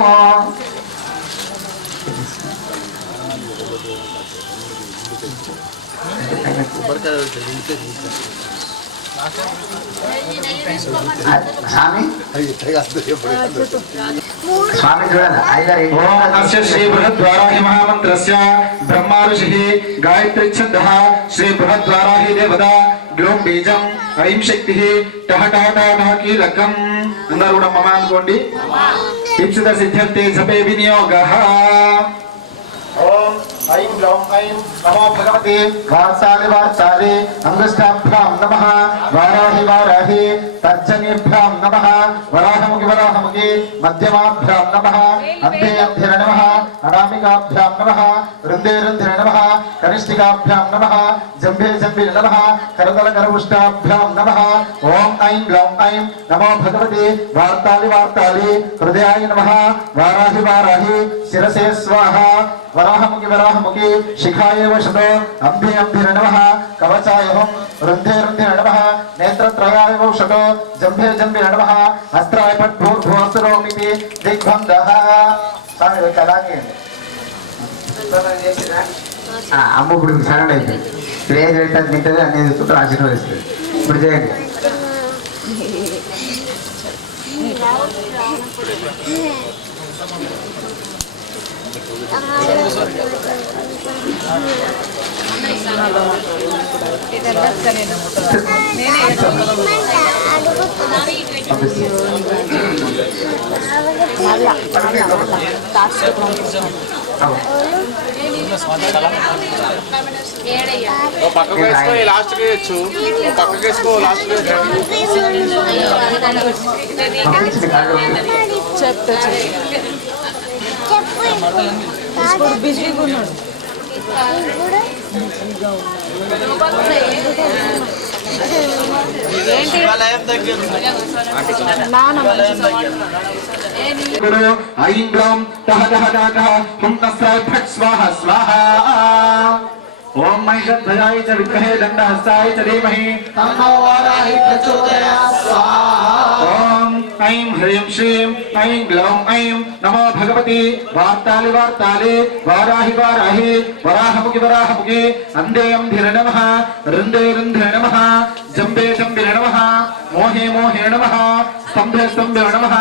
స్వామి స్వామి చూడాలి ఐదారు ఓం అస్య శ్రీ బృహద్వారాహి మహామంత్రస్య బ్రహ్మ ఋషిః గాయత్రీ ఛందః శ్రీ బృహద్వారాహి దేవత గ్లోం బీజం ఐం శక్తిః టహ టహ టహ టహ కీలకం. అందరూ కూడా మమ అనుకోండి. ఇప్సిత సిద్ధ్యర్థే జపే వినియోగః. ఓం ఐం గ్లౌం ఐం నమో భగవతే వార్తాలి వార్తాలి అంగుష్టాభ్యాం నమః. వారాహి వారాహి తర్జనీభ్యాం నమః. వరాహముఖి వరాహముఖి మధ్యమాభ్యాం నమః. అంధే అంధిర నమః. అనామికాభ్యాం నమః. వృందే రుంధిర నమః. కనిష్ఠికాభ్యాం నమః. జంభే జంభిర నమః. కరతల కరపుష్టాభ్యాం నమః. ఓం ఐం గ్లౌం ఐం నమో భగవతే వార్తాలి వార్తాలి హృదయాయ నమః. వారాహి వారాహి శిరసే స్వాహ. వరాహముఖి వరాహముఖి శిఖాయ వశతో అంభే అంభిర నమః. కవచాయహం వృంధే రుంధిర నమః. నేత్రత్రయాయ వౌషతో జంభే జంభిర నమః. అస్త్రాయ పద్భూర్భువస్త్రోమితి దిగ్బంధః. అలాగే అమ్మ ఇప్పుడు సరణ అయిపోయింది. ఇప్పుడు ఏది పెడితే తింటుంది అన్ని చూసుకుంటూ ఆశీర్వదిస్తుంది. ఇప్పుడు చేయండి. మళ్ళా లాస్ట్ పక్కకు వేసుకో లాస్ట్ వేయచ్చు పక్కకు వేసుకో లాస్ట్ పంపించింది కాదు. చెప్తా ఇప్పుడు బిజీగా ఉన్నాడు గురు ఐం గ్లౌం టహ టహ టహ టహ హుం తస్రాయ ఫట్ స్వాహ స్వాహ ఓం మహిషధ్వజాయ చ విద్మహే దండహస్తాయ చ ధీమహి తన్నో వారాహి ప్రచోదయాత్ స్వాహా. ఓం ఐం హ్రీం శ్రీం ఐం గ్లౌం ఐం నమో భగవతి వార్తాలి వార్తాలి వారాహి వారాహి వరాహముఖి వరాహముఖి అందేయం ధిర నమః రుందే రుంధిర నమః జంబే జంబిర నమః మోహే మోహే నమః स्तंभे स्तंभे नमः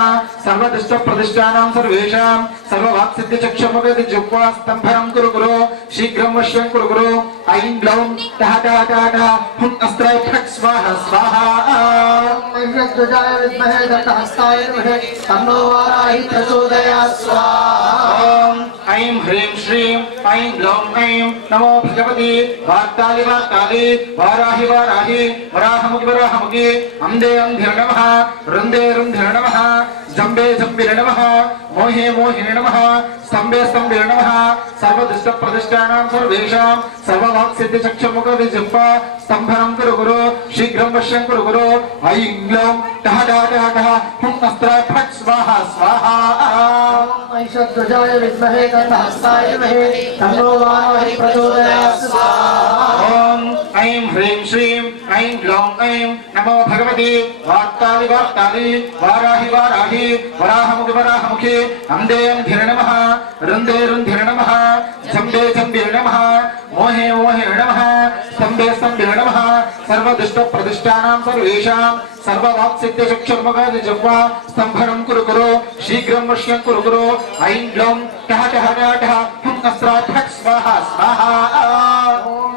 सर्वदुष्ट प्रतिष्ठानां सर्वेषां सर्ववाक्सिद्धि चक्षुमुखि जिह्वा स्तंभनं कुरु कुरु शीघ्रं वश्यं कुरु कुरु ऐं ग्लौं टः टः टः टः हुं अस्त्राय फट् स्वाहा स्वाहा मह्यध्वजाय विद्महे दण्डहस्ताय धीमहि तन्नो वाराहि प्रचोदयात् स्वाहा. ओम ऐं ह्रीं श्रीं ऐं ग्लौं ऐं नमो भगवति वार्तालि वार्तालि वाराहि वाराहि वराहमुखि वराहमुखि अंधे अंधिर नमः रुंदे रुंधिर नमः जंबे जंबिर नमः मोहे मोहे नमः स्तंभे स्तंभे नमः सर्वदुष्ट प्रतिष्ठानां सर्वेषां सर्ववाक्सिद्धि चक्षुमुखि जिह्वा स्तंभनं कुरु कुरु शीघ्रं वश्यं कुरु कुरु ऐं ग्लौं टः टः टः टः हुं अस्त्राय फट् स्वाहा स्वाहा महिषध्वजाय विद्महे दण्डहस्ताय धीमहि तन्नो वाराहि प्रचोदयात् स्वाहा. ओम ऐं ह्रीं श्रीं ऐं ग्लौं ऐं नमो भगवति वार्तालि वार्तालि वाराहि वाराहि वराहमुखि वराहमुखि अंधे अंधिर नमः रुंदे रुंधिर नमः जंबे जंबिर नमः मोहे मोहे नमः स्तंभे स्तंभे नमः सर्वदुष्ट प्रतिष्ठानां सर्वेषां सर्ववाक्सिद्धि चक्षुर्मुखि जिह्वा स्तंभनं कुरु कुरु शीघ्रं वश्यं कुरु कुरु ऐं ग्लौं टः टः टः टः हुं अस्त्राय फट् स्वाहा स्वाहा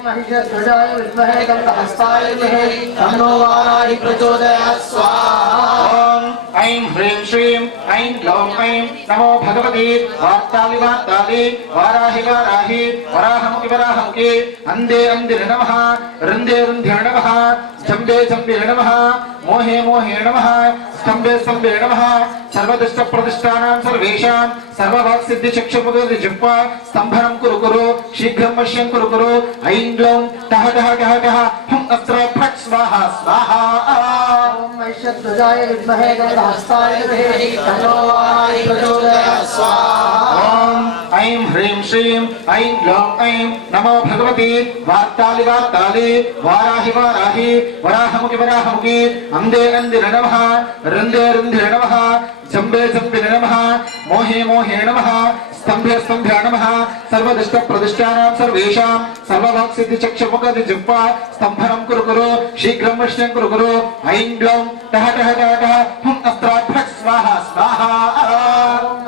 महिषध्वजाय विद्महे दण्डहस्ताय धीमहि तन्नो वाराहि प्रचोदयात् स्वाहा. ओम ऐं ह्रीं श्रीं ऐं ग्लौं ऐं नमो भगवति वार्तालि वार्तालि वाराहि वाराहि वराहमुखि वराहमुखि अंधे अंधिर नमः रुंदे रुंधिर नमः जंबे जंबिर नमः मोहे मोहे नमः स्तंभे स्तंभे नमः सर्वदुष्ट प्रतिष्ठानां सर्वेषां सर्ववाक्सिद्धि चक्षुमुखि जिह्वा स्तंभनं कुरु कुरु शीघ्रं वश्यं कुरु कुरु ऐं ग्लौं टः टः टः टः हुं अस्त्राय फट् स्वाहा स्वाहा महिषध्वजाय विद्महे दण्डहस्ताय धीमहि तन्नो वाराहि प्रचोदयात् स्वाहा. ओम ऐं ह्रीं श्रीं ऐं ग्लौं ऐं नमो भगवति वार्तालि वार्तालि वाराहि वाराहि वराहमुखि वराहमुखि अंधे अंधिर नमः रुंदे रुंधिर नमः जंबे जंबिर नमः मोहे मोहे नमः स्तंभे स्तंभे नमः सर्वदुष्ट प्रतिष्ठानां सर्वेषां सर्ववाक्सिद्धि चक्षुमुखि जिह्वा स्तंभनं कुरु कुरु शीघ्रं वश्यं कुरु कुरु ऐं ग्लौं टः टः टः टः हुं अस्त्राय फट् स्वाहा स्वाहा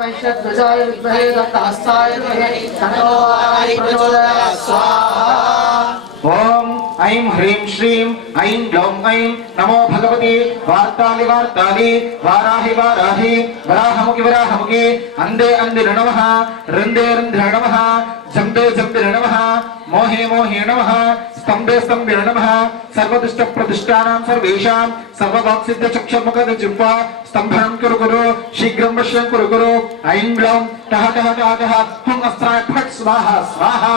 महिषध्वजाय विद्महे दण्डहस्ताय धीमहि तन्नो वाराहि प्रचोदयात् स्वाहा. ओम ऐं ह्रीं श्रीं ऐं ग्लौं ऐं नमो भगवति वार्तालि वार्तालि वाराहि वाराहि वराहमुखि वराहमुखि अंधे अंधिर नमः रुंदे रुंधिर नमः जंबे जंबिर नमः मोहे मोहे नमः स्तंभे स्तंभे नमः सर्वदुष्ट प्रतिष्ठानां सर्वेषां सर्ववाक्सिद्धि चक्षुर्मुखि जिह्वा स्तंभनं कुरु कुरु शीघ्रं वश्यं कुरु कुरु ऐं ग्लौं टः टः टः टः हुं अस्त्राय फट् स्वाहा स्वाहा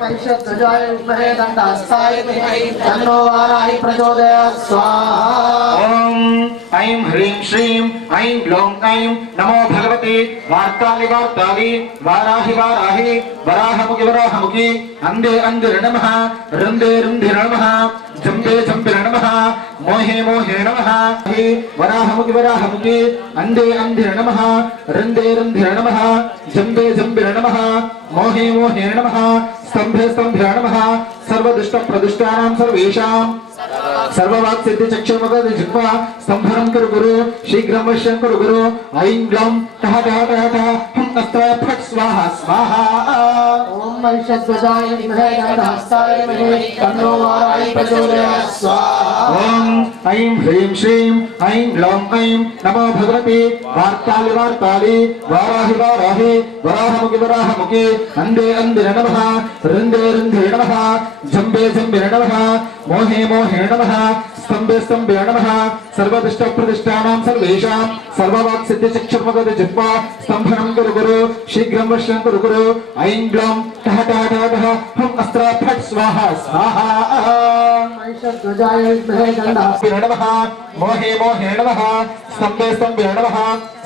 महिषध्वजाय विद्महे दण्डहस्ताय धीमहि तन्नो वाराहि प्रचोदयात् स्वाहा. ओम ऐं ह्रीं श्रीं ऐं ग्लौं ऐं नमो भगवति वार्तालि वार्तालि वाराहि वाराहि वराहमुखि वराहमुखि अंधे अंधिर नमः रुंदे रुंधिर नमः जंबे जंबिर नमः मोहे मोहे नमः वराहमुखि वराहमुखि अंधे अंधिर नमः रुंदे रुंधिर नमः जंबे जंबिर नमः मोहे मोहे नमः स्तंभे स्तंभे नमः सर्वदुष्ट प्रतिष्ठानां सर्वेषां सर्ववाक्सिद्धि चक्षुमुखि जिह्वा स्तंभनं कुरु कुरु शीघ्रं वश्यं कुरु कुरु ऐं ग्लौं टः टः टः टः हुं अस्त्राय फट् स्वाहा स्वाहा महिषध्वजाय विद्महे दण्डहस्ताय धीमहि तन्नो वाराहि प्रचोदयात् स्वाहा. ఓం ఐం హ్రీం శ్రీం ఐం గ్లౌం ఐం నమో భగవతి వార్తాలి వార్తాలి వారాహి వారాహి వరాహముఖి వరాహముఖి అందే అందిర నమః రుందే రుందే నమః జంబే జంబే నమః మోహే మోహే నమః स्तंभे स्तंभे नमः सर्वदिष्ट प्रतिष्ठानां सर्वेषां सर्ववाक् सिद्धि चक्षुर्मगध जिह्वा स्तंभनं कुरु कुरु शीघ्रं वश्यं कुरु कुरु ऐं ग्लौं ठः ठः ठः ठः हुं अस्त्रा फट् स्वाहा स्वाहा महिषध्वजाय विद्महे दण्डहस्ताय नमः मोहे मोहे नमः स्तंभे स्तंभे नमः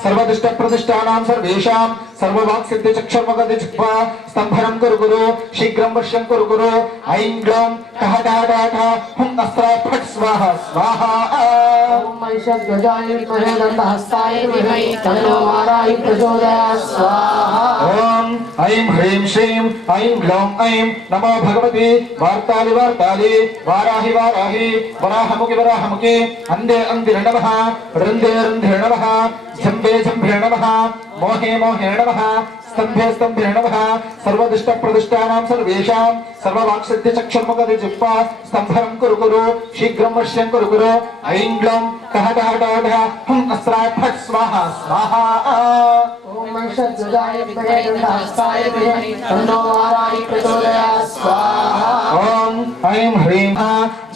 सर्वदिष्ट प्रतिष्ठानां सर्वेषां सर्ववाक् सिद्धि चक्षुर्मगध जिह्वा स्तंभनं कुरु कुरु शीघ्रं वश्यं कुरु कुरु ऐं ग्लौं ठः ठः ठः ठः हुं अस्त्रा फट् स्वाहा स्वाहा महिषध्वजाय विद्महे दण्डहस्ताय धीमहि तन्नो वाराहि प्रचोदयात् स्वाहा ओम ऐं ह्रीं श्रीं ऐं ग्लौं ऐं नमो भगवति वार्तालि वार्तालि वाराहि वाराहि वराहमुखि वराहमुखि अंदे अंदिर नमः रुंदे रुंदे नमः जंबे जंबे नमः मोहे मोहे नमः स्तंभे स्तंभे नमः सर्वदिष्ट प्रतिष्ठानां सर्वेषां सर्ववाक् सिद्धि चक्षुर्मगध जिह्वा स्तंभनं कुरु कुरु शीघ्रं वश्यं कुरु कुरु ऐं ग्लौं ठः ठः ठः ठः हुं अस्त्रा फट् स्वाहा स्वाहा ओम महिषध्वजाय विद्महे दण्डहस्ताय धीमहि तन्नो वाराहि प्रचोदयात् स्वाहा ओम ऐं ह्रीं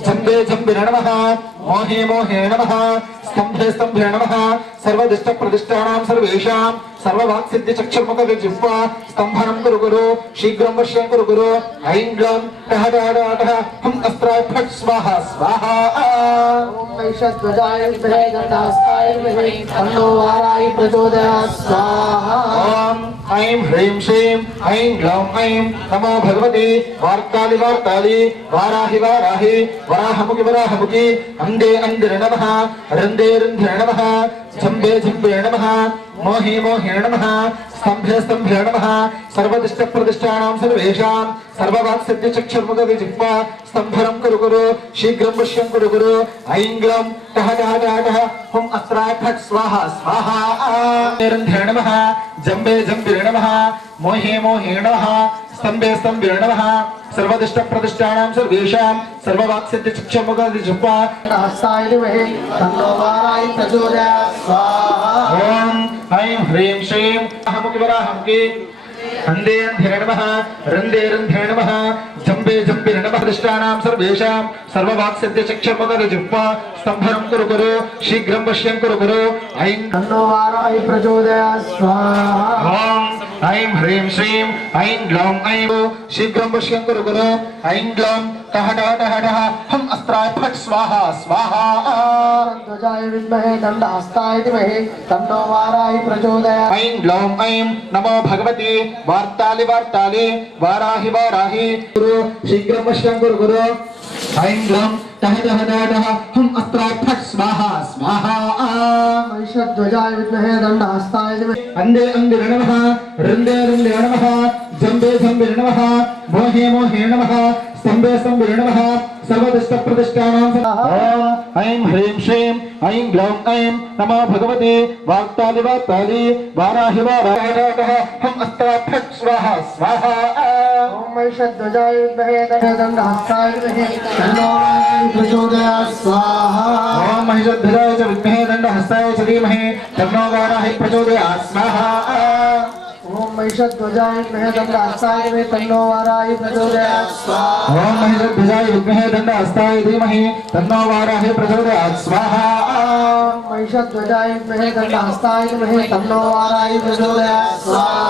जंबे जंबे नमः मोहे मोहे नमः स्तंभे स्तंभे नमः सर्वदिष्ट प्रतिष्ठानां सर्वेषां सर्ववाक् सिद्धि चक्षुर्मगध जिह्वा स्तंभनं कुरु कुरु शीघ्रं वश्यं कुरु कुरु ऐं ग्लौं ठः ठः ठः ठः हुं अस्त्रा फट् स्वाहा स्वाहा ओम महिषध्वजाय विद्महे दण्डहस्ताय धीमहि तन्नो वाराहि प्रचोदयात् स्वाहा ओम ऐं ह्रीं श्रीं ऐं ग्लौं ऐं नमो भगवति वार्तालि वार्तालि वाराहि वाराहि वराहमुखि वराहमुखि अंदे अंदिर नमः रुंदे रुंदे नमः जंबे जंबे नमः मोहे मोहे नमः स्तंभे स्तंभे नमः सर्वदिष्ट प्रतिष्ठानां सर्वेषां सर्ववाक् सिद्धि चक्षुर्मगध जिह्वा स्तंभनं कुरु कुरु शीघ्रं वश्यं कुरु कुरु ऐं ग्लौं ठः ठः ठः ठः हुं अस्त्रा फट् स्वाहा स्वाहा रुंदे नमः जंबे जंबे नमः मोहे मोहे नमः स्तंभे स्तंभे नमः सर्वदिष्ट प्रतिष्ठानां सर्वेषां सर्ववाक् सिद्धि चक्षुर्मगध जिह्वा दण्डहस्ताय धीमहि तन्नो वाराहि प्रचोदयात् स्वाहा ओम ऐं ह्रीं श्रीं अहमुखि वराहमुखि अंदे अंधिर नमः रुंदे रुंदे नमः जंबे जंबे नमः प्रतिष्ठानां सर्वेषां सर्ववाक् सिद्धि चक्षुर्मगध जिह्वा स्तंभनं कुरु कुरु शीघ्रं वश्यं कुरु कुरु ऐं तन्नो वाराहि प्रचोदयात् स्वाहा ओम ऐं ह्रीं श्रीं ऐं ग्लौं ऐं शीघ्रं वश्यं कुरु कुरु ऐं ग्लौं ठः ठः ठः ठः हुं अस्त्रा फट् स्वाहा स्वाहा ध्वजाय विद्महे दण्डहस्ताय धीमहि तन्नो वाराहि प्रचोदयात् ऐं ग्लौं ऐं नमो भगवति वार्तालि वार्तालि वाराहि वाराहि गुरु शीघ्रं वश्यं कुरु गुरु ऐं ग्लौं ठः ठः ठः ठः हुं अस्त्रा फट् स्वाहा स्वाहा महिषध्वजाय विद्महे दण्डहस्ताय धीमहि अंदे अंदिर नमः रुंदे रुंदे नमः जंबे जंबे नमः मोहे मोहे नमः स्तंभे स्तंभे नमः सर्वदिष्ट प्रतिष्ठानां ओम ऐं ह्रीं श्रीं ऐं ग्लौं ऐं नमो भगवते वाक्तालि वाक्तालि वाराहि वाराहि हुं अस्त्रा फट् स्वाहा स्वाहा ओम महिषध्वजाय विद्महे दण्डहस्ताय धीमहि तन्नो वाराहि प्रचोदयात् स्वाहा ओम महिषध्वजाय च विद्महे दण्डहस्ताय च धीमहि तन्नो वाराहि प्रचोदयात् स्वाहा ओम महिषध्वजाय विद्महे दण्डहस्ताय धीमहि तन्नो वाराहि प्रचोदयात् स्वाहा ओम महिषध्वजाय विद्महे दण्डहस्ताय धीमहि तन्नो वाराहि प्रचोदयात् स्वाहा महिषध्वजाय विद्महे दण्डहस्ताय धीमहि तन्नो वाराहि प्रचोदयात् स्वाहा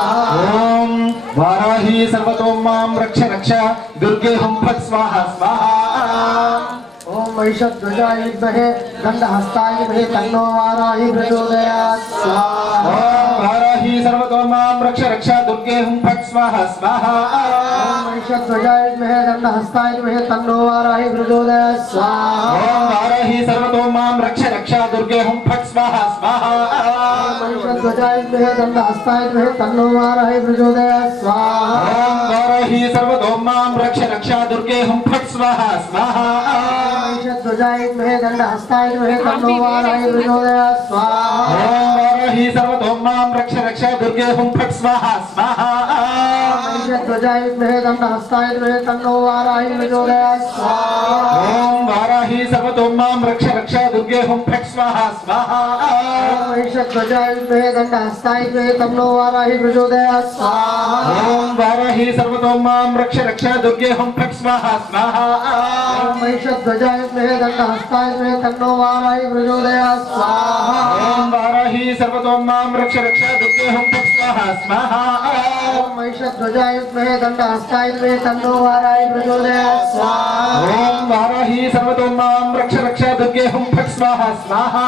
ओम वाराहि सर्वतो मां रक्ष रक्ष दुर्गे हुं फट् स्वाहा स्वाहा ओम महिषध्वजाय विद्महे दण्डहस्ताय धीमहि तन्नो वाराहि प्रचोदयात् स्वाहा ओम वाराहि सर्वतो मां रक्ष रक्ष दुर्गे हुं फट् स्वाहा स्वाहा ओम महिषध्वजाय विद्महे दण्डहस्ताय धीमहि तन्नो वाराहि प्रचोदयात् स्वाहा ओम वाराहि सर्वतो मां रक्ष रक्ष दुर्गे हुं फट् स्वाहा स्वाहा महिषध्वजाय विद्महे दण्डहस्ताय धीमहि तन्नो वाराहि प्रचोदयात् स्वाहा ओम वाराहि सर्वतो मां रक्ष रक्ष दुर्गे हुं फट् स्वाहा स्वाहा महिषध्वजाय विद्महे दण्डहस्ताय धीमहि तन्नो वाराहि प्रचोदयात् स्वाहा ओम वाराहि सर्वतो मां रक्ष रक्ष दुर्गे हुं फट् स्वाहा स्वाहा महिषध्वजाय विद्महे दण्डहस्ताय धीमहि तन्नो वाराही प्रचोदयात् स्वाहा ओम वाराही सर्वतोमां रक्ष रक्ष दुर्गे हुं फट् स्वाहा स्वाहा महिषध्वजाय विद्महे दण्डहस्ताय धीमहि तन्नो वाराही प्रचोदयात् स्वाहा ओम वाराही सर्वतोमां रक्ष रक्ष दुर्गे हुं फट् स्वाहा स्वाहा महिषध्वजाय विद्महे दण्डहस्ताय धीमहि तन्नो वाराही प्रचोदयात् स्वाहा ओम वाराही सर्वतोमां रक्ष रक्ष दुर्गे हुं फट् स्वाहा स्वाहा महिषध्वजाय विद्महे दण्डहस्ताय धीमहि तन्नो वाराही प्रचोदयात् स्वाहा ओम वाराही सर्वतोमां रक्ष रक्ष दुर्गे हुं फट् स्वाहा स्वाहा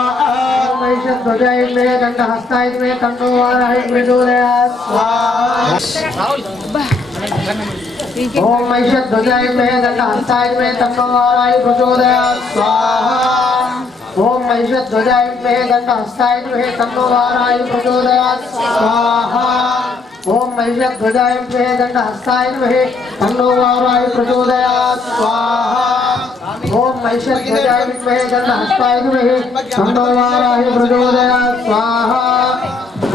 महिषध्वजाय विद्महे दण्डहस्ताय धीमहि तन्नो वाराही प्रचोदयात् स्वाहा ओम महिषध्वजाय विद्महे दण्डहस्ताय धीमहि तन्नो वाराही प्रचोदयात् स्वाहा ओम महिषध्वजाय विद्महे दण्डहस्ताय धीमहि तन्नो वाराही प्रचोदयात् स्वाहा ओम महिषध्वजाय विद्महे दण्डहस्ताय धीमहि तन्नो वाराही प्रचोदयात् स्वाहा ओम महिषध्वजाय विद्महे दण्डहस्ताय धीमहि तन्नो वाराही प्रचोदयात् स्वाहा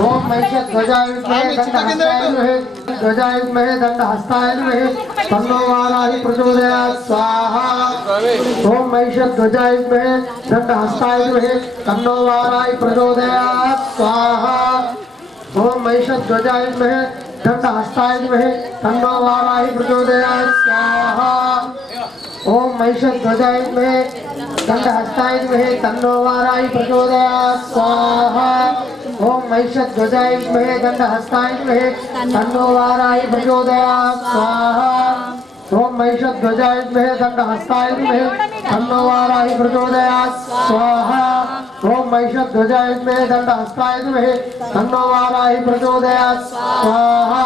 ओम महिषध्वजाय विद्महे दण्डहस्ताय धीमहि ध्वजाय विद्महे दण्डहस्ताय धीमहि तन्नो वाराही प्रचोदयात् स्वाहा ओम महिषध्वजाय विद्महे दण्डहस्ताय धीमहि तन्नो वाराही प्रचोदयात् स्वाहा ओम महिषध्वजाय विद्महे दण्डहस्ताय धीमहि तन्नो वाराही प्रचोदयात् स्वाहा ओम महिषध्वजाय विद्महे दण्डहस्ताय धीमहि तन्नो वाराही प्रचोदयात् स्वाहा ओम महिषध्वजाय विद्महे दण्डहस्ताय धीमहि तन्नो वाराही प्रचोदयात् स्वाहा ओम महिषध्वजाय विद्महे दण्डहस्ताय धीमहि तन्नो वाराही प्रचोदयात् स्वाहा ओम महिषध्वजाय विद्महे दण्डहस्ताय धीमहि तन्नो वाराही प्रचोदयात् स्वाहा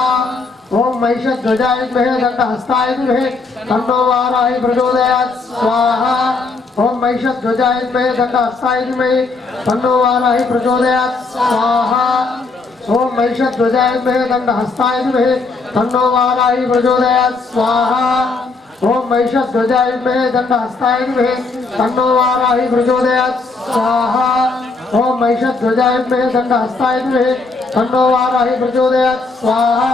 ओम महिषध्वजाय विद्महे दण्डहस्ताय धीमहि तन्नो वाराही प्रचोदयात् स्वाहा ओम महिषध्वजाय विद्महे दण्डहस्ताय धीमहि तन्नो वाराही प्रचोदयात् स्वाहा ओम महिषध्वजाय विद्महे दण्डहस्ताय धीमहि तन्नो वाराही प्रचोदयात् स्वाहा ओम महिषध्वजाय विद्महे दण्डहस्ताय धीमहि तन्नो वाराही प्रचोदयात् स्वाहा ओम महिषध्वजाय विद्महे दण्डहस्ताय धीमहि तन्नो वाराही प्रचोदयात् स्वाहा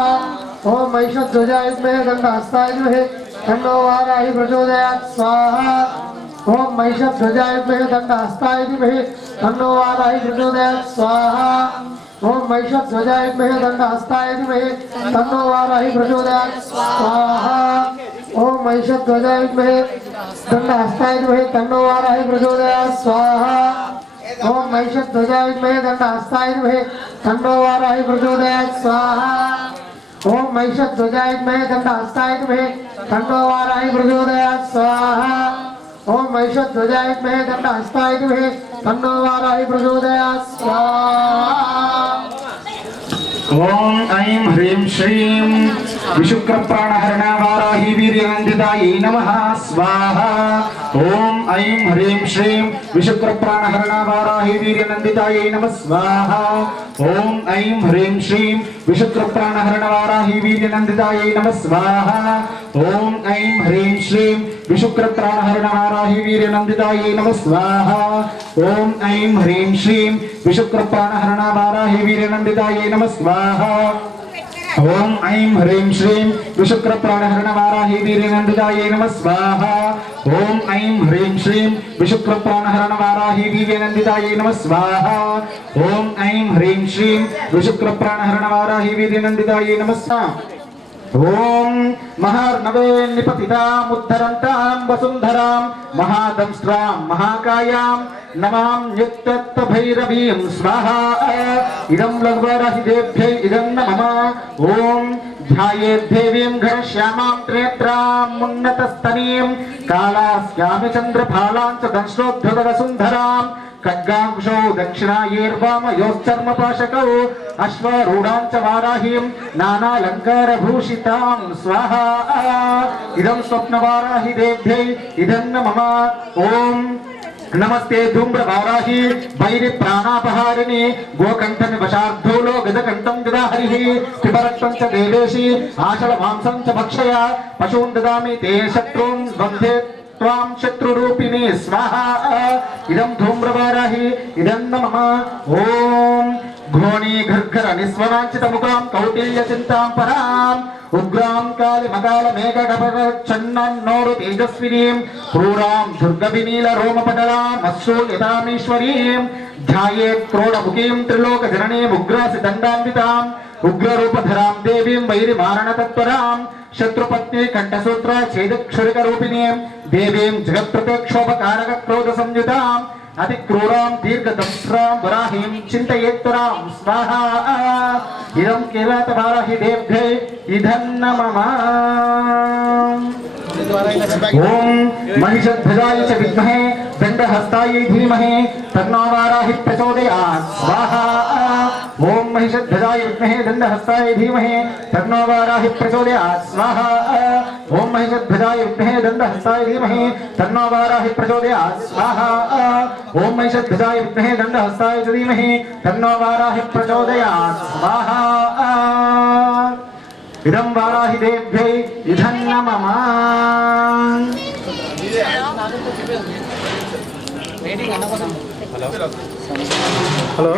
ओम महिषध्वजाय विद्महे दण्डहस्ताय धीमहि तन्नो वाराही प्रचोदयात् स्वाहा ओम महिषध्वजाय विद्महे दण्डहस्ताय धीमहि तन्नो वाराही प्रचोदयात् स्वाहा ओम महिषध्वजाय विद्महे दण्डहस्ताय धीमहि तन्नो वाराही प्रचोदयात् स्वाहा ओम महिषध्वजाय विद्महे दण्डहस्ताय धीमहि तन्नो वाराही प्रचोदयात् स्वाहा ओम महिषध्वजाय विद्महे दण्डहस्ताय धीमहि तन्नो वाराही प्रचोदयात् स्वाहा ओम महिषध्वजाय विद्महे दण्डहस्ताय धीमहि तन्नो वाराही प्रचोदयात् स्वाहा ओम महिषध्वजाय विद्महे दण्डहस्ताय धीमहि तन्नो वाराही प्रचोदयात् स्वाहा ओम ऐं ह्रीं श्रीं विशुक्रप्राणहरणा वाराही वीर्यनन्दितायै नमः स्वाहा ओम ऐं ह्रीं श्रीं विशुक्रप्राणहरणा वाराही वीर्यनन्दितायै नमः स्वाहा ओम ऐं ह्रीं श्रीं विशुक्रप्राणहरणा वाराही वीर्यनन्दितायै नमः स्वाहा ओम ऐं ह्रीं श्रीं विशुक्रप्राणहरणा वाराही वीर्यनन्दितायै नमः स्वाहा ओम ऐं ह्रीं श्रीं विशुक्रप्राणहरणा वाराही वीर्यनन्दितायै नमः स्वाहा ओम ऐं ह्रीं श्रीं विशुक्रप्राणहरणा वाराही वीर्यनन्दितायै नमः स्वाहा ओम ऐं ह्रीं श्रीं विशुक्रप्राणहरणा वाराही वीर्यनन्दितायै नमः स्वाहा ओम ऐं ह्रीं श्रीं विशुक्रप्राणहरणा वाराही वीर्यनन्दितायै नमः स्वाहा ओम महार्णवे निपतितामुद्धरन्तां वसुन्धरां महादंष्ट्रां महाकायां नमां नित्यत्तभैरवीं स्वाहा इदं लघुवरहिदेभ्यै इदं नमः ओम ध्यायेद्देवीं घनश्यामां त्रिनेत्रां मुन्नतस्तनीं कालास्यामि चन्द्रफालां च दंश्रोद्धतवसुन्धरां खड्गांशौ दक्षिणायैर्वामयोश्चर्मपाशकौ अश्वारूढां च वाराहीं नानालङ्कारभूषितां स्वाहा इदं स्वप्नवाराहि देव्यै इदं नमः ओम नमस्ते धूम्रवाराही वैरि प्राणापहारिणी गोकण्ठन वशार्धूलो गजकण्ठं गदाहरिः पिबरक्तं च देवेशी आशलमांसं च भक्षय पशून् ददामि ते शत्रून् बन्धे त्वां शत्रुरूपिणी स्वाहा इदं धूम्रवाराही इदं नमः ओम घोणी घर्घर निस्वनांचितमुखां कौटिल्यचिन्तां पराम् उग्रां कालिमकालमेघगपचन्नन्नोरु तेजस्विनीं क्रूरां दुर्गभिनीलरोमपटलाम् अश्रूयतामीश्वरीं ध्यायेत् क्रोडमुखीं त्रिलोकजननीम् उग्रासिदण्डान्विताम् उग्ररूपधरां देवीं वैरिमारणतत्परां शत्रुपत्नी कंठसूत्र छेदक्षरिकरूपिणीं देवीं जगत्प्रत्यक्षोपकारकक्रोधसंयुताम् अतिक्रूरां दीर्घदंष्ट्रां वराहीं चिन्तयेत्तरां स्वाहा इदं केवलतवाराहि देव्यै इदन्नमः ओम महिषध्वजाय च विद्महे दण्डहस्ताय धीमहि तन्नो वाराहि प्रचोदयात् स्वाहा ओम महिषध्वजाय विद्महे दण्डहस्ताय धीमहि तन्नो वाराहि प्रचोदयात् स्वाहा ओम महिषध्वजाय विद्महे दण्डहस्ताय धीमहि तन्नो वाराहि प्रचोदयात् स्वाहा ओम महिषध्वजाय विद्महे दण्डहस्ताय धीमहि तन्नो वाराहि प्रचोदयात् स्वाहा इदं वाराहि देव्यै इदन्नमः హలో